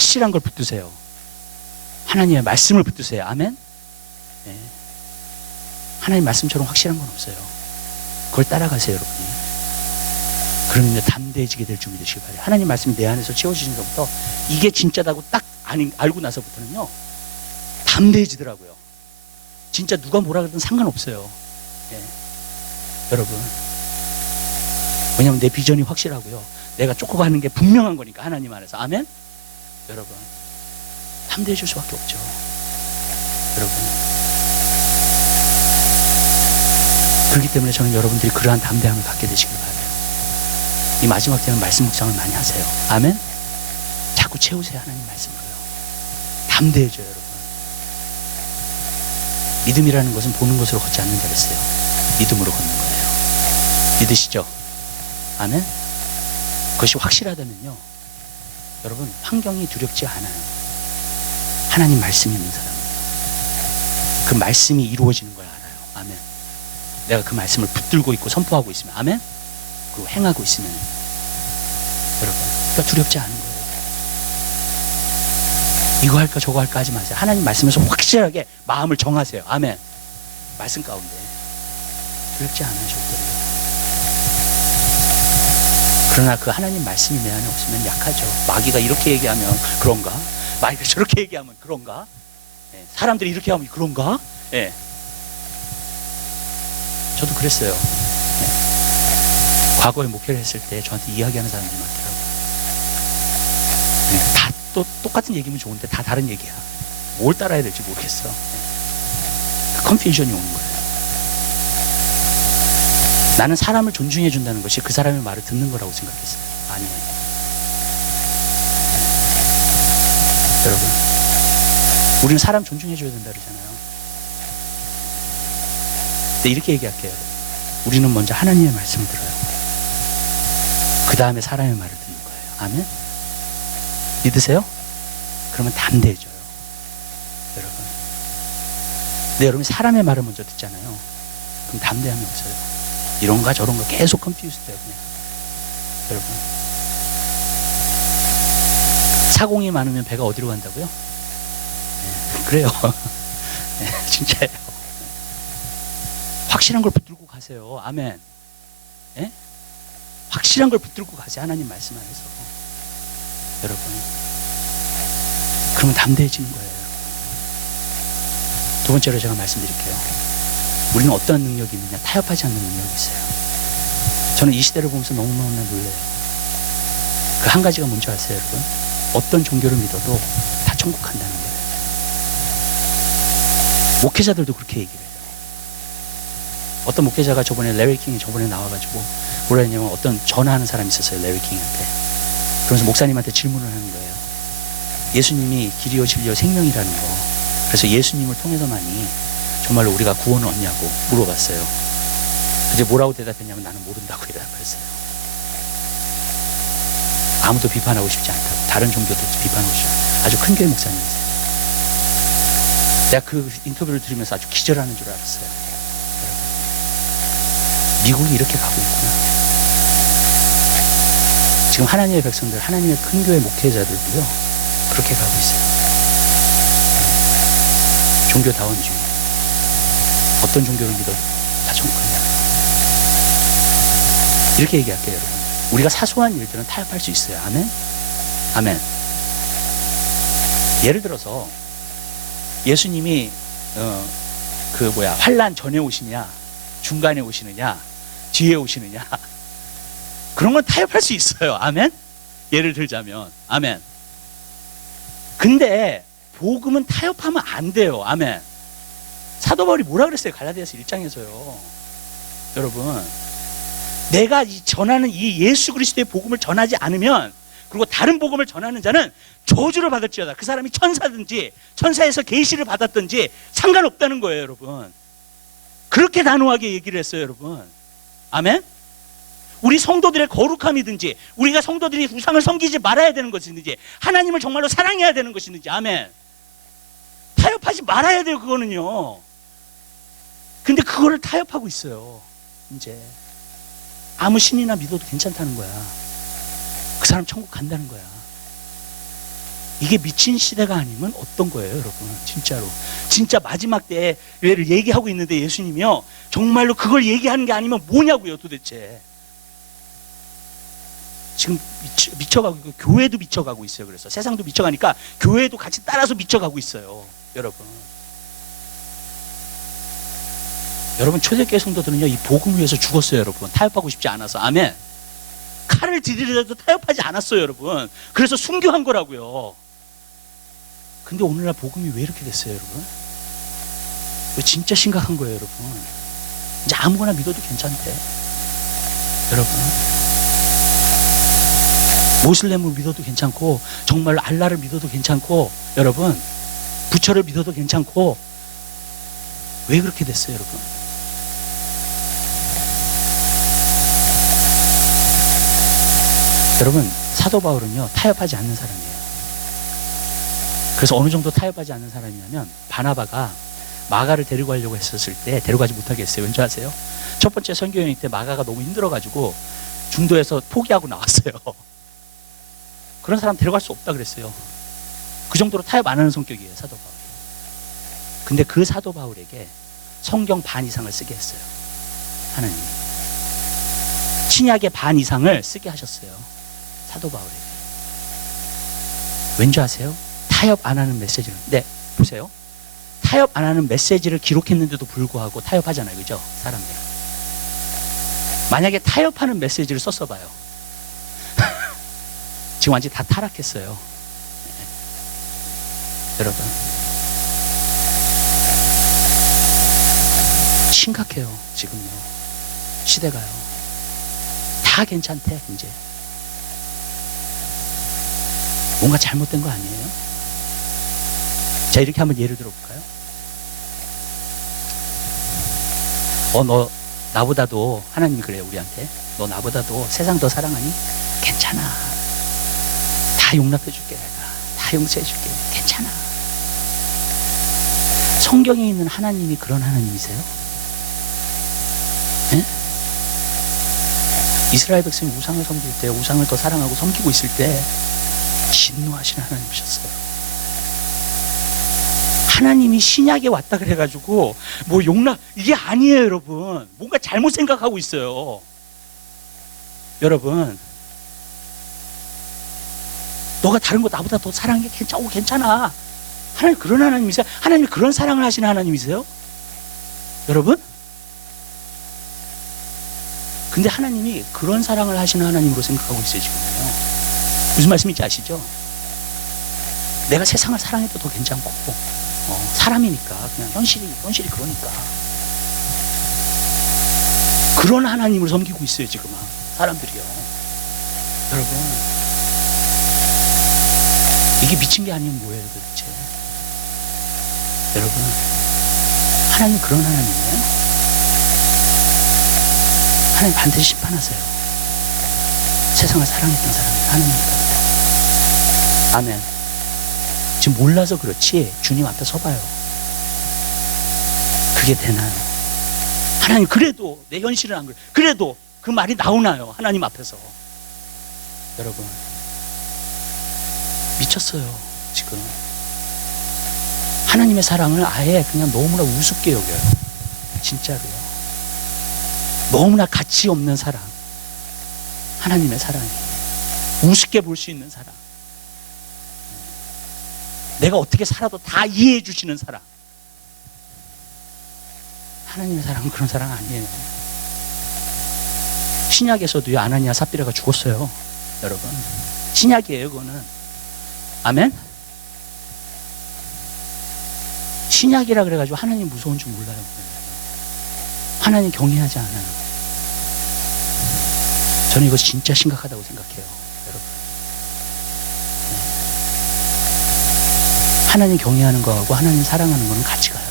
확실한 걸 붙드세요. 하나님의 말씀을 붙드세요. 아멘. 네. 하나님 말씀처럼 확실한 건 없어요. 그걸 따라가세요, 여러분이. 그러면 담대해지게 될 준비 되시기 바래요. 하나님 말씀이 내 안에서 채워지신 것부터 이게 진짜다고 딱 알고 나서부터는요, 담대해지더라고요. 진짜 누가 뭐라 그러든 상관없어요. 예. 여러분, 왜냐하면 내 비전이 확실하고요, 내가 쫓고 가는 게 분명한 거니까, 하나님 안에서. 아멘. 여러분, 담대해질 수밖에 없죠. 여러분, 그렇기 때문에 저는 여러분들이 그러한 담대함을 갖게 되시길 바라요. 이 마지막 때는 말씀 묵상을 많이 하세요. 아멘. 자꾸 채우세요, 하나님 말씀으로요. 담대해져요, 여러분. 믿음이라는 것은 보는 것으로 걷지 않는 자랬어요. 믿음으로 걷는 거예요. 믿으시죠? 아멘. 그것이 확실하다면요, 여러분, 환경이 두렵지 않아요. 하나님 말씀이 있는 사람은요, 그 말씀이 이루어지는 걸 알아요. 아멘. 내가 그 말씀을 붙들고 있고 선포하고 있으면, 아멘. 그리고 행하고 있으면, 여러분, 그러니까 두렵지 않은 거예요. 이거 할까 저거 할까 하지 마세요. 하나님 말씀에서 확실하게 마음을 정하세요. 아멘. 말씀 가운데 두렵지 않아요, 절대로. 그러나 그 하나님 말씀이 내 안에 없으면 약하죠. 마귀가 이렇게 얘기하면 그런가? 마귀가 저렇게 얘기하면 그런가? 예. 사람들이 이렇게 하면 그런가? 예. 저도 그랬어요. 예. 과거에 목회를 했을 때 저한테 이야기하는 사람들이 많더라고요. 예. 다 또 똑같은 얘기면 좋은데 다 다른 얘기야. 뭘 따라야 될지 모르겠어. 예. 그 컨퓨전이 오는 거예요. 나는 사람을 존중해 준다는 것이 그 사람의 말을 듣는 거라고 생각했어요. 아니에요. 여러분, 우리는 사람 존중해 줘야 된다 그러잖아요. 근데 이렇게 얘기할게요. 우리는 먼저 하나님의 말씀을 들어요. 그 다음에 사람의 말을 듣는 거예요. 아멘? 믿으세요? 그러면 담대해져요, 여러분. 근데 여러분, 사람의 말을 먼저 듣잖아요. 그럼 담대함이 없어요. 이런가 저런가 계속 컨퓨즈 돼요, 그냥. 여러분, 사공이 많으면 배가 어디로 간다고요? 네, 그래요. 네, 진짜예요. 확실한 걸 붙들고 가세요. 아멘. 네? 확실한 걸 붙들고 가세요, 하나님 말씀 안에서. 여러분, 그러면 담대해지는 거예요. 두 번째로 제가 말씀드릴게요. 우리는 어떤 능력이 있느냐? 타협하지 않는 능력이 있어요. 저는 이 시대를 보면서 너무너무나 놀라요. 그 한 가지가 뭔지 아세요, 여러분? 어떤 종교를 믿어도 다 천국 간다는 거예요. 목회자들도 그렇게 얘기를 해요. 어떤 목회자가 저번에 레리 킹이 저번에 나와가지고 뭐라 했냐면, 어떤 전화하는 사람이 있었어요, 레리 킹한테. 그러면서 목사님한테 질문을 하는 거예요. 예수님이 길이요 진리요 생명이라는 거, 그래서 예수님을 통해서만이 정말로 우리가 구원을 얻냐고 물어봤어요. 이제 뭐라고 대답했냐면, 나는 모른다고 대답했어요. 아무도 비판하고 싶지 않다고. 다른 종교도 비판하고 싶지 않다고. 아주 큰 교회 목사님이세요. 내가 그 인터뷰를 들으면서 아주 기절하는 줄 알았어요. 미국이 이렇게 가고 있구나. 지금 하나님의 백성들, 하나님의 큰 교회 목회자들도요, 그렇게 가고 있어요. 종교다원주의. 어떤 종교를 믿어도 다 천국 간다. 이렇게 얘기할게요, 여러분. 우리가 사소한 일들은 타협할 수 있어요. 아멘? 아멘. 예를 들어서 예수님이 환난 전에 오시냐, 중간에 오시느냐, 뒤에 오시느냐, 그런 건 타협할 수 있어요. 아멘? 예를 들자면, 아멘. 근데 복음은 타협하면 안 돼요. 아멘. 사도 바울이 뭐라 그랬어요? 갈라디아서 1장에서요. 여러분, 내가 전하는 이 예수 그리스도의 복음을 전하지 않으면, 그리고 다른 복음을 전하는 자는 저주를 받을지어다. 그 사람이 천사든지 천사에서 계시를 받았든지 상관없다는 거예요, 여러분. 그렇게 단호하게 얘기를 했어요, 여러분. 아멘? 우리 성도들의 거룩함이든지, 우리가 성도들이 우상을 섬기지 말아야 되는 것이든지, 하나님을 정말로 사랑해야 되는 것이든지, 아멘. 타협하지 말아야 돼요, 그거는요. 근데 그거를 타협하고 있어요, 이제. 아무 신이나 믿어도 괜찮다는 거야. 그 사람 천국 간다는 거야. 이게 미친 시대가 아니면 어떤 거예요, 여러분? 진짜로. 진짜 마지막 때를 얘기하고 있는데 예수님이요. 정말로 그걸 얘기하는 게 아니면 뭐냐고요, 도대체. 지금 미쳐가고 있고, 교회도 미쳐가고 있어요. 그래서 세상도 미쳐가니까 교회도 같이 따라서 미쳐가고 있어요, 여러분. 여러분, 초대교회 성도들은요, 이 복음 위해서 죽었어요, 여러분. 타협하고 싶지 않아서. 아멘. 칼을 디디려도 타협하지 않았어요, 여러분. 그래서 순교한 거라고요. 근데 오늘날 복음이 왜 이렇게 됐어요, 여러분? 이거 진짜 심각한 거예요, 여러분. 이제 아무거나 믿어도 괜찮대, 여러분. 모슬렘을 믿어도 괜찮고, 정말로 알라를 믿어도 괜찮고, 여러분, 부처를 믿어도 괜찮고. 왜 그렇게 됐어요, 여러분? 여러분, 사도 바울은요, 타협하지 않는 사람이에요. 그래서 어느 정도 타협하지 않는 사람이냐면, 바나바가 마가를 데리고 가려고 했었을 때 데려가지 못하게 했어요. 왠지 아세요? 첫 번째 선교여행 때 마가가 너무 힘들어가지고 중도에서 포기하고 나왔어요. 그런 사람 데려갈 수 없다 그랬어요. 그 정도로 타협 안 하는 성격이에요, 사도 바울이. 근데 그 사도 바울에게 성경 반 이상을 쓰게 했어요, 하나님이. 신약의 반 이상을 쓰게 하셨어요, 사도 바울에게. 왠지 아세요? 타협 안 하는 메시지를. 네, 보세요. 타협 안 하는 메시지를 기록했는데도 불구하고 타협하잖아요, 그죠? 사람들. 만약에 타협하는 메시지를 썼어 봐요. 지금 완전히 다 타락했어요. 네. 여러분, 심각해요, 지금요. 시대가요. 다 괜찮대, 이제. 뭔가 잘못된 거 아니에요? 자, 이렇게 한번 예를 들어볼까요? 너 나보다도, 하나님이 그래요, 우리한테. 너 나보다도 세상 더 사랑하니? 괜찮아. 다 용납해줄게, 내가. 다 용서해줄게. 괜찮아. 성경에 있는 하나님이 그런 하나님이세요? 네? 이스라엘 백성이 우상을 섬길 때, 우상을 더 사랑하고 섬기고 있을 때 진노하시는 하나님이셨어요. 하나님이 신약에 왔다 그래가지고 뭐 용납, 이게 아니에요, 여러분. 뭔가 잘못 생각하고 있어요, 여러분. 너가 다른 거 나보다 더 사랑해, 괜찮아. 하나님 그런 하나님이세요? 하나님이 그런 사랑을 하시는 하나님이세요? 여러분? 근데 하나님이 그런 사랑을 하시는 하나님으로 생각하고 있어요, 지금요. 무슨 말씀인지 아시죠? 내가 세상을 사랑해도 더 괜찮고, 사람이니까, 그냥 현실이 그러니까. 그런 하나님을 섬기고 있어요, 지금 사람들이요. 여러분, 이게 미친 게 아니면 뭐예요, 도대체? 여러분, 하나님 그런 하나님이에요? 하나님 반드시 심판하세요. 세상을 사랑했던 사람이 하나님입니다. 아멘. 지금 몰라서 그렇지 주님 앞에 서봐요. 그게 되나요? 하나님, 그래도 내 현실은 안 그래. 그래도 그 말이 나오나요, 하나님 앞에서? 여러분, 미쳤어요, 지금. 하나님의 사랑을 아예 그냥 너무나 우습게 여겨요, 진짜로요. 너무나 가치 없는 사랑, 하나님의 사랑이 우습게 볼 수 있는 사랑, 내가 어떻게 살아도 다 이해해 주시는 사랑. 하나님의 사랑은 그런 사랑 아니에요. 신약에서도요, 아나니아 삽비라가 죽었어요, 여러분. 신약이에요, 그거는. 아멘? 신약이라 그래가지고 하나님 무서운 줄 몰라요. 하나님 경외하지 않아요. 저는 이거 진짜 심각하다고 생각해요, 여러분. 하나님 경외하는 거하고 하나님 사랑하는 거는 같이 가요.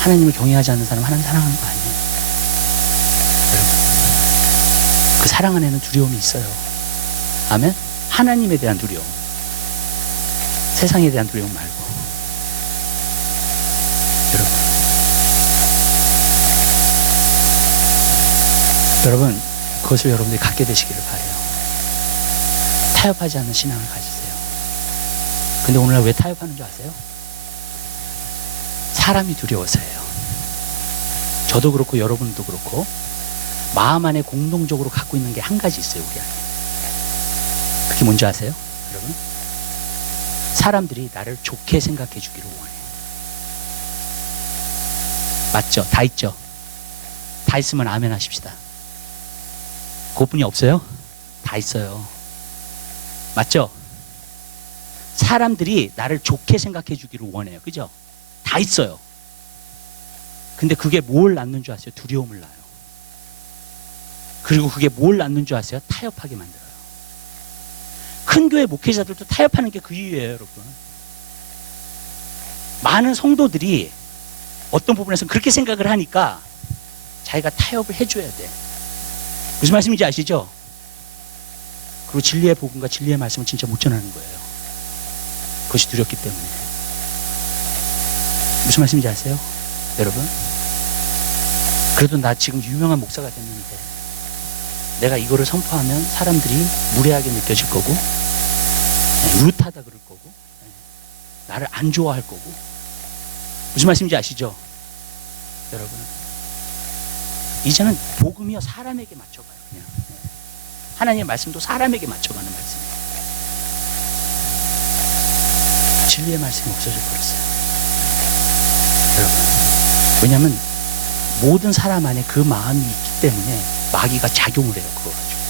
하나님을 경외하지 않는 사람은 하나님 사랑하는 거 아니에요, 여러분. 그 사랑 안에는 두려움이 있어요. 아멘? 하나님에 대한 두려움, 세상에 대한 두려움 말고. 여러분, 그것을 여러분들이 갖게 되시기를 바라요. 타협하지 않는 신앙을 가지세요. 근데 오늘날 왜 타협하는 줄 아세요? 사람이 두려워서예요. 저도 그렇고 여러분도 그렇고 마음 안에 공동적으로 갖고 있는 게 한 가지 있어요, 우리 안에. 그게 뭔지 아세요? 여러분? 사람들이 나를 좋게 생각해 주기를 원해요. 맞죠? 다 있죠? 다 있으면 아멘 하십시다. 그것뿐이 없어요? 다 있어요. 맞죠? 사람들이 나를 좋게 생각해 주기를 원해요. 그죠? 다 있어요. 근데 그게 뭘 낳는 줄 아세요? 두려움을 낳아요. 그리고 그게 뭘 낳는 줄 아세요? 타협하게 만들어요. 큰 교회 목회자들도 타협하는 게 그 이유예요, 여러분. 많은 성도들이 어떤 부분에서 그렇게 생각을 하니까 자기가 타협을 해줘야 돼. 무슨 말씀인지 아시죠? 그리고 진리의 복음과 진리의 말씀을 진짜 못 전하는 거예요. 그것이 두렵기 때문에. 무슨 말씀인지 아세요? 여러분? 그래도 나 지금 유명한 목사가 됐는데 내가 이거를 선포하면 사람들이 무례하게 느껴질 거고 루트하다 그럴 거고 나를 안 좋아할 거고. 무슨 말씀인지 아시죠? 여러분, 이제는 복음이요 사람에게 맞춰가요. 그냥 하나님의 말씀도 사람에게 맞춰가는 말씀이에요. 진리의 말씀이 없어져 버렸어요, 여러분. 왜냐하면 모든 사람 안에 그 마음이 있기 때문에 마귀가 작용을 해요, 그거 가지고.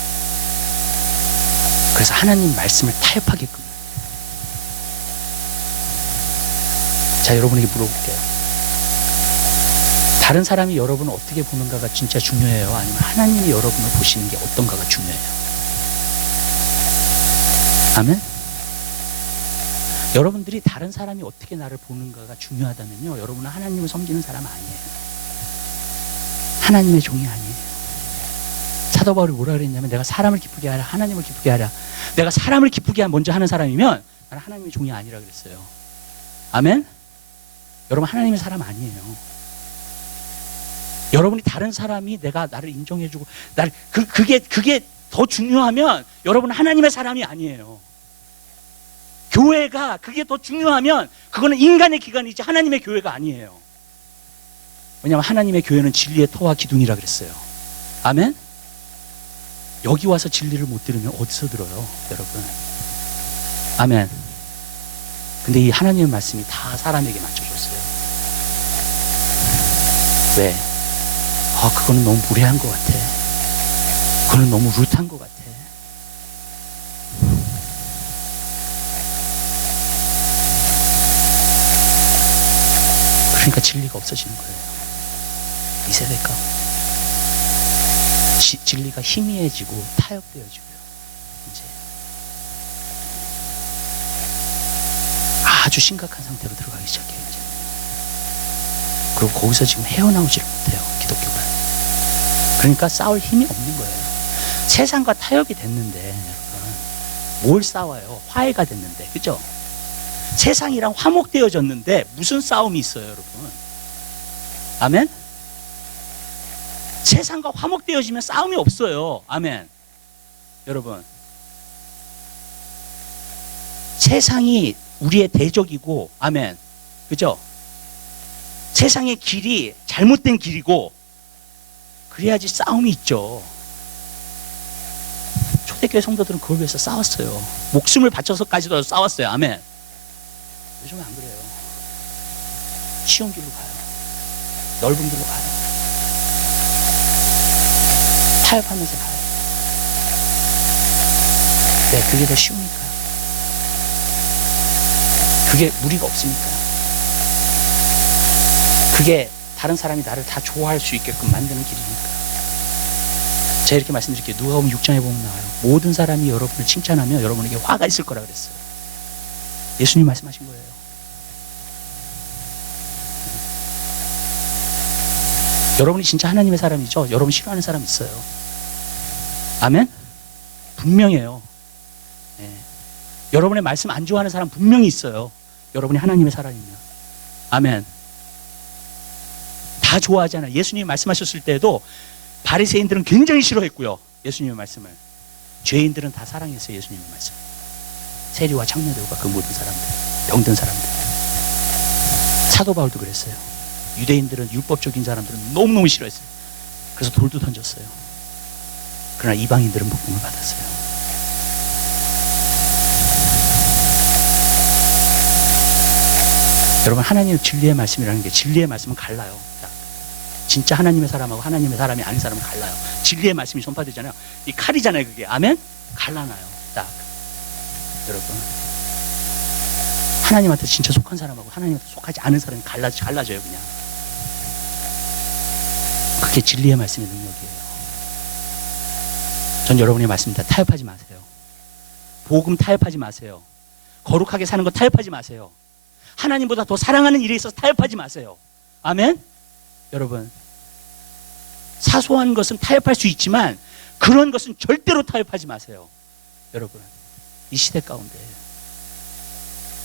그래서 하나님 말씀을 타협하게끔. 자, 여러분에게 물어볼게요. 다른 사람이 여러분을 어떻게 보는가가 진짜 중요해요? 아니면 하나님이 여러분을 보시는 게 어떤가가 중요해요? 아멘? 여러분들이 다른 사람이 어떻게 나를 보는가가 중요하다면요, 여러분은 하나님을 섬기는 사람 아니에요. 하나님의 종이 아니에요. 사도 바울이 뭐라 그랬냐면 내가 사람을 기쁘게 하라, 하나님을 기쁘게 하라. 내가 사람을 기쁘게 먼저 하는 사람이면 나는 하나님의 종이 아니라 그랬어요. 아멘? 여러분, 하나님의 사람 아니에요. 여러분이 다른 사람이 내가 나를 인정해주고 그게 더 중요하면 여러분은 하나님의 사람이 아니에요. 교회가 그게 더 중요하면 그거는 인간의 기관이지 하나님의 교회가 아니에요. 왜냐하면 하나님의 교회는 진리의 터와 기둥이라 그랬어요. 아멘? 여기 와서 진리를 못 들으면 어디서 들어요, 여러분? 아멘. 근데 이 하나님의 말씀이 다 사람에게 맞춰줬어요. 왜? 그거는 너무 무례한 것 같아. 그거는 너무 루트한 것 같아. 그러니까 진리가 없어지는 거예요, 이 세대가. 진리가 희미해지고 타협되어지고요. 이제 아주 심각한 상태로 들어가기 시작해요, 이제. 그리고 거기서 지금 헤어나오지를 못해요, 기독교가. 그러니까 싸울 힘이 없는 거예요. 세상과 타협이 됐는데, 여러분, 뭘 싸워요? 화해가 됐는데, 그죠? 세상이랑 화목되어졌는데 무슨 싸움이 있어요, 여러분? 아멘? 세상과 화목되어지면 싸움이 없어요. 아멘. 여러분, 세상이 우리의 대적이고, 아멘, 그죠? 세상의 길이 잘못된 길이고, 그래야지 싸움이 있죠. 초대교회 성도들은 그걸 위해서 싸웠어요. 목숨을 바쳐서까지도 싸웠어요. 아멘. 요즘은 안 그래요. 쉬운 길로 가요. 넓은 길로 가요. 타협하면서 가요. 네, 그게 더 쉬우니까. 그게 무리가 없으니까. 그게 다른 사람이 나를 다 좋아할 수 있게끔 만드는 길이니까. 제가 이렇게 말씀드릴게요. 누가복음 6장에 보면 나와요. 모든 사람이 여러분을 칭찬하면 여러분에게 화가 있을 거라 그랬어요. 예수님 말씀하신 거예요. 여러분이 진짜 하나님의 사람이죠? 여러분 싫어하는 사람 있어요. 아멘? 분명해요. 네. 여러분의 말씀 안 좋아하는 사람 분명히 있어요. 여러분이 하나님의 사람이면. 아멘. 다 좋아하잖아요. 예수님이 말씀하셨을 때도 바리새인들은 굉장히 싫어했고요, 예수님의 말씀을. 죄인들은 다 사랑했어요, 예수님의 말씀. 세리와 청년들과 그 모든 사람들, 병든 사람들. 사도 바울도 그랬어요. 유대인들은 율법적인 사람들은 너무너무 싫어했어요. 그래서 돌도 던졌어요. 그러나 이방인들은 복음을 받았어요. 여러분, 하나님의 진리의 말씀이라는 게, 진리의 말씀은 갈라요. 진짜 하나님의 사람하고 하나님의 사람이 아닌 사람은 갈라요. 진리의 말씀이 전파되잖아요. 이 칼이잖아요, 그게. 아멘? 갈라놔요. 딱. 여러분, 하나님한테 진짜 속한 사람하고 하나님한테 속하지 않은 사람이 갈라져요, 그냥. 그게 진리의 말씀의 능력이에요. 전 여러분의 말씀입니다. 타협하지 마세요. 복음 타협하지 마세요. 거룩하게 사는 거 타협하지 마세요. 하나님보다 더 사랑하는 일에 있어서 타협하지 마세요. 아멘? 여러분, 사소한 것은 타협할 수 있지만 그런 것은 절대로 타협하지 마세요. 여러분, 이 시대 가운데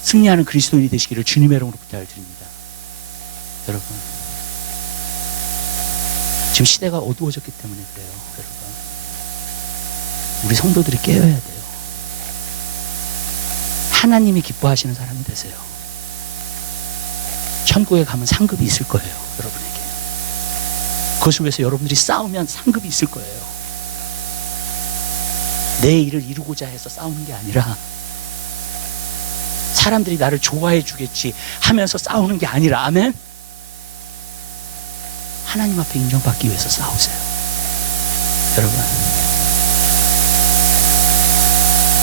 승리하는 그리스도인이 되시기를 주님의 이름으로 부탁을 드립니다. 여러분, 지금 시대가 어두워졌기 때문에 그래요. 여러분, 우리 성도들이 깨어야 돼요. 하나님이 기뻐하시는 사람이 되세요. 천국에 가면 상급이 있을 거예요, 여러분에게. 그것을 위해서 여러분들이 싸우면 상급이 있을 거예요. 내 일을 이루고자 해서 싸우는 게 아니라, 사람들이 나를 좋아해 주겠지 하면서 싸우는 게 아니라, 아멘? 하나님 앞에 인정받기 위해서 싸우세요. 여러분,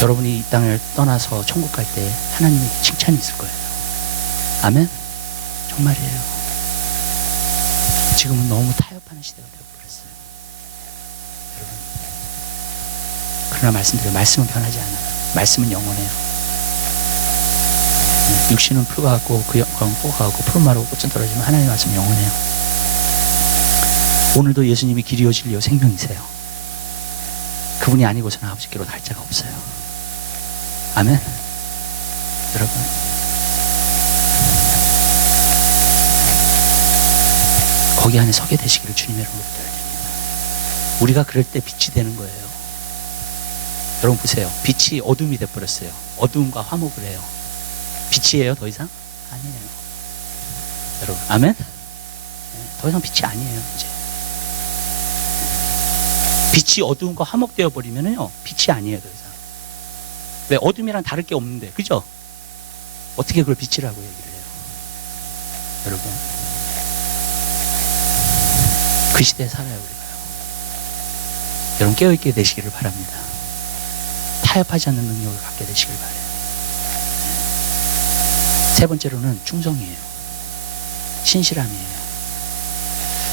여러분이 이 땅을 떠나서 천국 갈 때 하나님에게 칭찬이 있을 거예요. 아멘? 정말이에요. 지금은 너무 타협하는 시대가 되어버렸어요. 여러분, 그러나 말씀드려요. 말씀은 변하지 않아요. 말씀은 영원해요. 육신은 풀과 같고 그 영광은 꽃과 같고 푸른 마르고 꽃은 떨어지면 하나님의 말씀은 영원해요. 오늘도 예수님이 길이요 진리요 생명이세요. 그분이 아니고서는 아버지께로 갈 자가 없어요. 아멘. 여러분, 거기 안에 서게 되시기를 주님의 이름으로 부탁드립니다. 우리가 그럴 때 빛이 되는 거예요. 여러분 보세요. 빛이 어둠이 돼버렸어요. 어둠과 화목을 해요. 빛이에요, 더 이상? 아니에요. 여러분, 아멘? 더 이상 빛이 아니에요, 이제. 빛이 어두움과 화목되어 버리면요, 빛이 아니에요, 더 이상. 왜? 어둠이랑 다를 게 없는데, 그죠? 어떻게 그걸 빛이라고 얘기를 해요? 여러분, 그 시대에 살아요, 우리가요. 여러분, 깨어있게 되시기를 바랍니다. 타협하지 않는 능력을 갖게 되시길 바라요. 세 번째로는 충성이에요. 신실함이에요.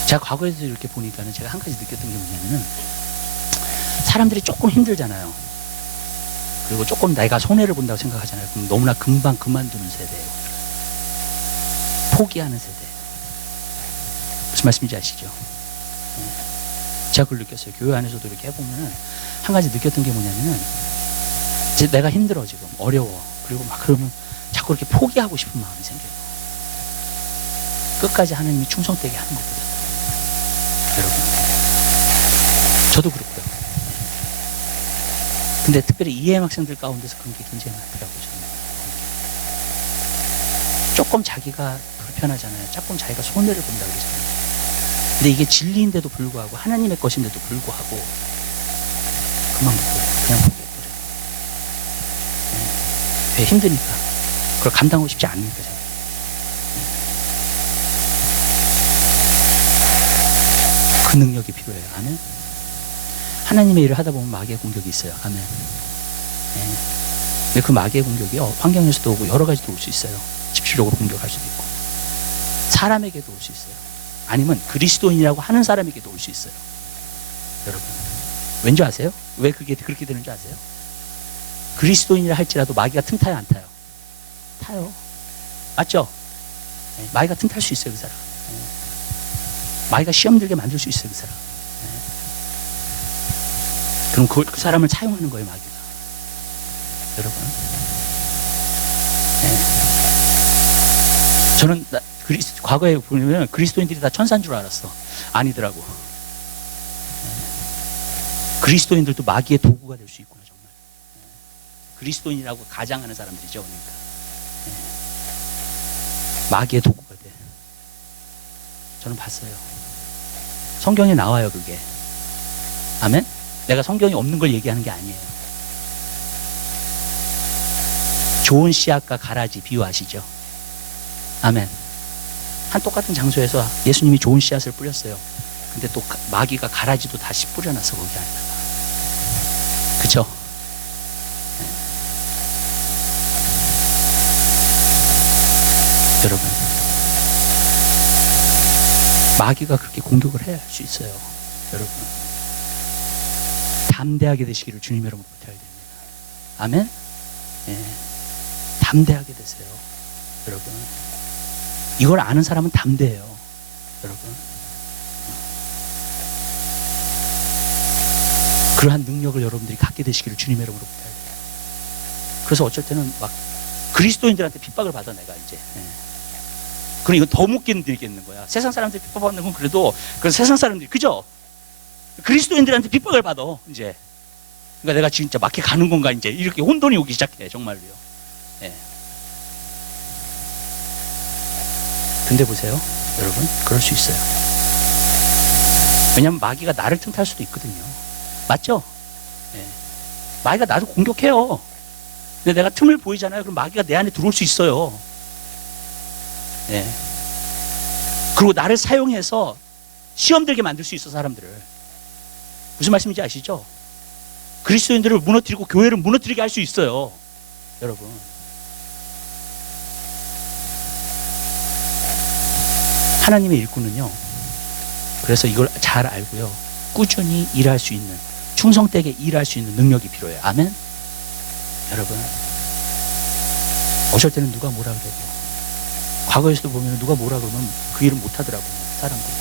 제가 과거에도 이렇게 보니까는 제가 한 가지 느꼈던 게 뭐냐면은, 사람들이 조금 힘들잖아요. 그리고 조금 내가 손해를 본다고 생각하잖아요. 그럼 너무나 금방 그만두는 세대예요. 포기하는 세대. 무슨 말씀인지 아시죠? 제가 그걸 느꼈어요. 교회 안에서도 이렇게 해보면은 한 가지 느꼈던 게 뭐냐면은, 내가 힘들어, 지금 어려워. 그리고 막 그러면 자꾸 이렇게 포기하고 싶은 마음이 생겨요. 끝까지 하나님이 충성되게 하는 것보다. 여러분, 저도 그렇고요. 근데 특별히 EM 학생들 가운데서 그런 게 굉장히 많더라고요. 저는. 조금 자기가 불편하잖아요. 조금 자기가 손해를 본다고 그러잖아요. 근데 이게 진리인데도 불구하고, 하나님의 것인데도 불구하고 그만 포기해요. 그냥 포기해버려요. 왜? 힘드니까. 그걸 감당하고 싶지 않으니까. 제가. 그 능력이 필요해요. 아멘. 하나님의 일을 하다 보면 마귀의 공격이 있어요. 아멘. 근데 그 마귀의 공격이 환경에서도 오고 여러 가지도 올 수 있어요. 집시적으로 공격할 수도 있고, 사람에게도 올 수 있어요. 아니면 그리스도인이라고 하는 사람에게도 올 수 있어요. 여러분, 왠지 아세요? 왜 그게 그렇게 되는 줄 아세요? 그리스도인이라 할지라도 마귀가 틈타요, 안 타요? 타요. 맞죠? 마귀가 틈탈 수 있어요, 그 사람. 마귀가 시험 들게 만들 수 있어요, 그 사람. 그럼 그 사람을 사용하는 거예요, 마귀가. 여러분, 저는 과거에 보면 그리스도인들이 다 천사인 줄 알았어. 아니더라고. 그리스도인들도 마귀의 도구가 될 수 있구나, 정말. 그리스도인이라고 가장하는 사람들이죠. 그러니까 마귀의 도구가 돼. 저는 봤어요. 성경에 나와요, 그게. 아멘? 내가 성경에 없는 걸 얘기하는 게 아니에요. 좋은 씨앗과 가라지 비유하시죠? 아멘. 한 똑같은 장소에서 예수님이 좋은 씨앗을 뿌렸어요. 근데 또 마귀가 가라지도 다시 뿌려놨어, 거기 안에다가. 그쵸? 여러분, 마귀가 그렇게 공격을 해야 할 수 있어요. 여러분, 담대하게 되시기를 주님 여러분 부탁을 드립니다. 아멘? 예, 담대하게 되세요. 여러분, 이걸 아는 사람은 담대해요. 여러분, 그러한 능력을 여러분들이 갖게 되시기를 주님 여러분으로 부탁드려요. 그래서 어쩔 때는 막 그리스도인들한테 핍박을 받아, 내가 이제. 그럼 이건 더 못 견디겠는 거야. 세상 사람들이 핍박받는 건 그래도, 그 세상 사람들이, 그죠? 그리스도인들한테 핍박을 받아, 이제. 그러니까 내가 진짜 막혀 가는 건가, 이제. 이렇게 혼돈이 오기 시작해, 정말로요. 예. 근데 보세요, 여러분, 그럴 수 있어요. 왜냐하면 마귀가 나를 틈탈 수도 있거든요. 맞죠? 예. 마귀가 나를 공격해요. 근데 내가 틈을 보이잖아요. 그럼 마귀가 내 안에 들어올 수 있어요. 예. 그리고 나를 사용해서 시험 들게 만들 수 있어, 사람들을. 무슨 말씀인지 아시죠? 그리스도인들을 무너뜨리고 교회를 무너뜨리게 할 수 있어요, 여러분. 하나님의 일꾼은요, 그래서 이걸 잘 알고요, 꾸준히 일할 수 있는, 충성되게 일할 수 있는 능력이 필요해요. 아멘? 여러분, 어쩔 때는 누가 뭐라 그래도, 과거에서도 보면 누가 뭐라 그러면 그 일을 못 하더라고요, 사람들이.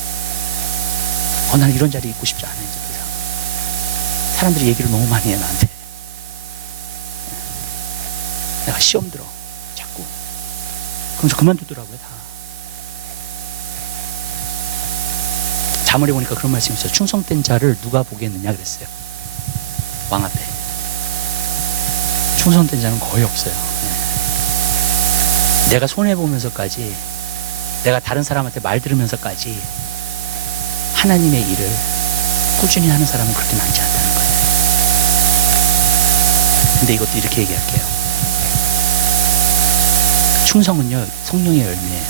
난 이런 자리에 있고 싶지 않아, 이제 더 이상. 사람들이 얘기를 너무 많이 해, 나한테. 내가 시험 들어, 자꾸. 그러면서 그만두더라고요, 다. 자문해 보니까 그런 말씀이 있어요. 충성된 자를 누가 보겠느냐 그랬어요. 왕 앞에. 충성된 자는 거의 없어요. 내가 손해보면서까지, 내가 다른 사람한테 말 들으면서까지 하나님의 일을 꾸준히 하는 사람은 그렇게 많지 않다는 거예요. 근데 이것도 이렇게 얘기할게요. 충성은요, 성령의 열매예요.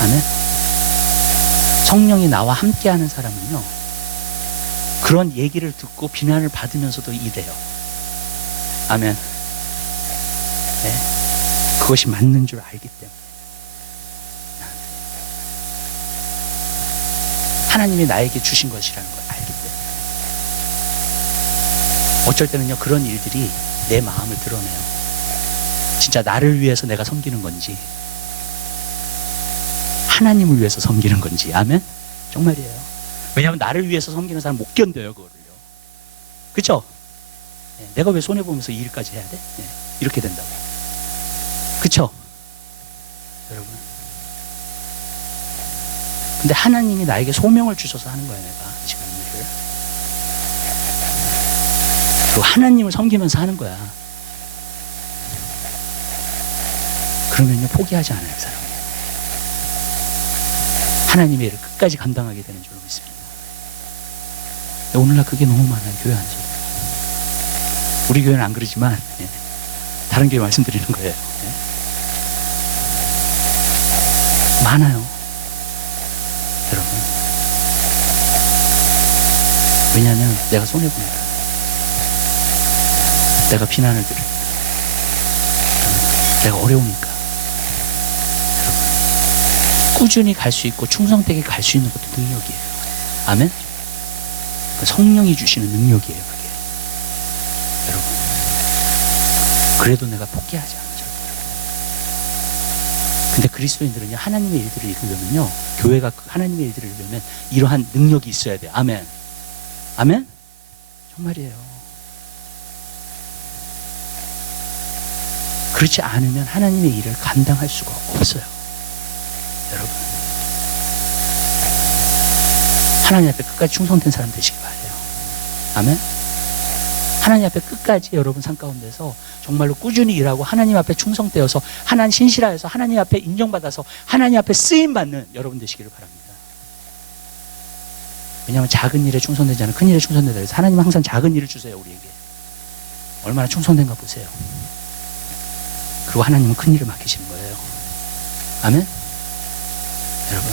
아멘? 성령이 나와 함께하는 사람은요, 그런 얘기를 듣고 비난을 받으면서도 일해요. 아멘. 네? 그것이 맞는 줄 알기 때문에. 하나님이 나에게 주신 것이라는 걸 알기 때문에. 어쩔 때는요, 그런 일들이 내 마음을 드러내요. 진짜 나를 위해서 내가 섬기는 건지, 하나님을 위해서 섬기는 건지. 아멘? 정말이에요. 왜냐하면 나를 위해서 섬기는 사람 못 견뎌요, 그거를요. 그쵸? 네, 내가 왜 손해보면서 이 일까지 해야 돼? 네, 이렇게 된다고. 그쵸? 여러분. 근데 하나님이 나에게 소명을 주셔서 하는 거예요, 내가 지금 이 일을. 그리고 하나님을 섬기면서 하는 거야. 그러면요, 포기하지 않아요, 그 사람이. 하나님의 일을 끝까지 감당하게 되는 줄로 믿습니다. 오늘날 그게 너무 많아요, 교회 안에서도. 우리 교회는 안 그러지만, 예, 다른 교회 말씀드리는 거예요. 예. 많아요, 여러분. 왜냐하면 내가 손해보니까, 내가 비난을 들으니까, 내가 어려우니까. 여러분, 꾸준히 갈 수 있고 충성되게 갈 수 있는 것도 능력이에요. 아멘? 그 성령이 주시는 능력이에요, 그게. 여러분, 그래도 내가 포기하지 않아요, 절대로. 근데 그리스도인들은요, 하나님의 일들을 이루려면요, 교회가 하나님의 일들을 이루려면 이러한 능력이 있어야 돼요. 아멘. 아멘? 정말이에요. 그렇지 않으면 하나님의 일을 감당할 수가 없어요, 여러분. 하나님 앞에 끝까지 충성된 사람 되시기 바래요. 아멘? 하나님 앞에 끝까지 여러분 삶 가운데서 정말로 꾸준히 일하고 하나님 앞에 충성되어서 하나님 신실하여서 하나님 앞에 인정받아서 하나님 앞에 쓰임받는 여러분 되시기를 바랍니다. 왜냐하면 작은 일에 충성되지 않은 큰 일에 충성된다 해서 하나님은 항상 작은 일을 주세요. 우리에게 얼마나 충성된가 보세요. 그리고 하나님은 큰 일을 맡기시는 거예요. 아멘. 여러분,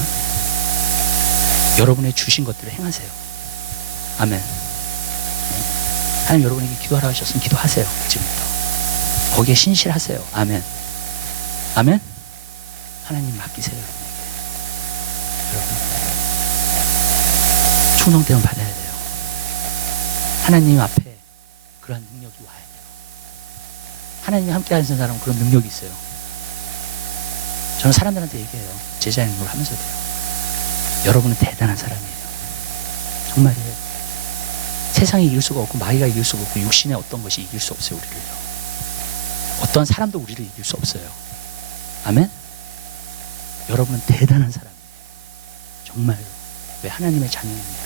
여러분의 주신 것들을 행하세요. 아멘. 하나님 여러분에게 기도하라고 하셨으면 기도하세요. 지금부터 거기에 신실하세요. 아멘. 아멘. 하나님 맡기세요. 여러분, 충성되면 받아야 돼요. 하나님 앞에 그러한 능력이 와야 돼요. 하나님이 함께 하시는 사람은 그런 능력이 있어요. 저는 사람들한테 얘기해요. 제자인 걸 하면서도요. 여러분은 대단한 사람이에요. 정말이에요. 세상이 이길 수가 없고 마귀가 이길 수가 없고 육신의 어떤 것이 이길 수 없어요. 우리를요. 어떤 사람도 우리를 이길 수 없어요. 아멘. 여러분은 대단한 사람이에요. 정말로. 왜? 하나님의 자녀입니다.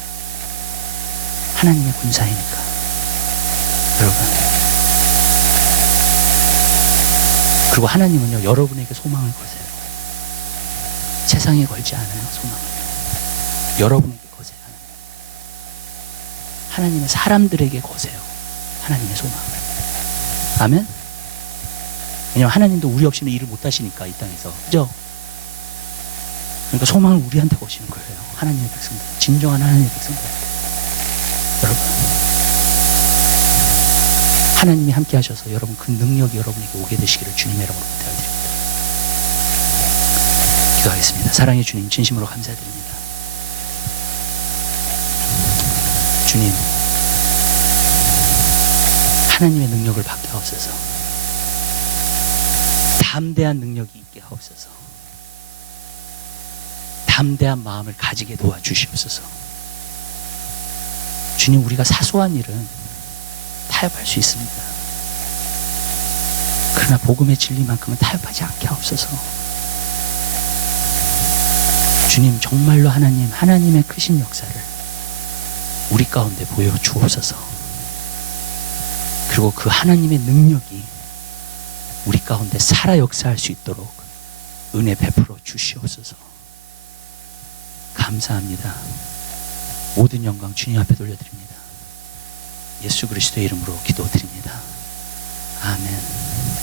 하나님의 군사이니까. 여러분, 그리고 하나님은요 여러분에게 소망을 거세요. 세상에 걸지 않아요. 소망을 여러분에게 거세요. 하나님은 사람들에게 거세요. 하나님의 소망을. 아멘. 왜냐하면 하나님도 우리 없이는 일을 못 하시니까 이 땅에서. 그죠? 그러니까 소망을 우리한테 거시는 거예요. 하나님의 백성들, 진정한 하나님의 백성들. 여러분, 하나님이 함께 하셔서 여러분 그 능력이 여러분에게 오게 되시기를 주님의 이름으로 부탁드립니다. 기도하겠습니다. 사랑의 주님, 진심으로 감사드립니다. 주님, 하나님의 능력을 받게 하옵소서. 담대한 능력이 있게 하옵소서. 담대한 마음을 가지게 도와주시옵소서. 주님, 우리가 사소한 일은 타협할 수 있습니다. 그러나 복음의 진리만큼은 타협하지 않게 하옵소서. 주님, 정말로 하나님, 하나님의 크신 역사를 우리 가운데 보여주옵소서. 그리고 그 하나님의 능력이 우리 가운데 살아 역사할 수 있도록 은혜 베풀어 주시옵소서. 감사합니다. 모든 영광 주님 앞에 돌려드립니다. 예수 그리스도의 이름으로 기도드립니다. 아멘.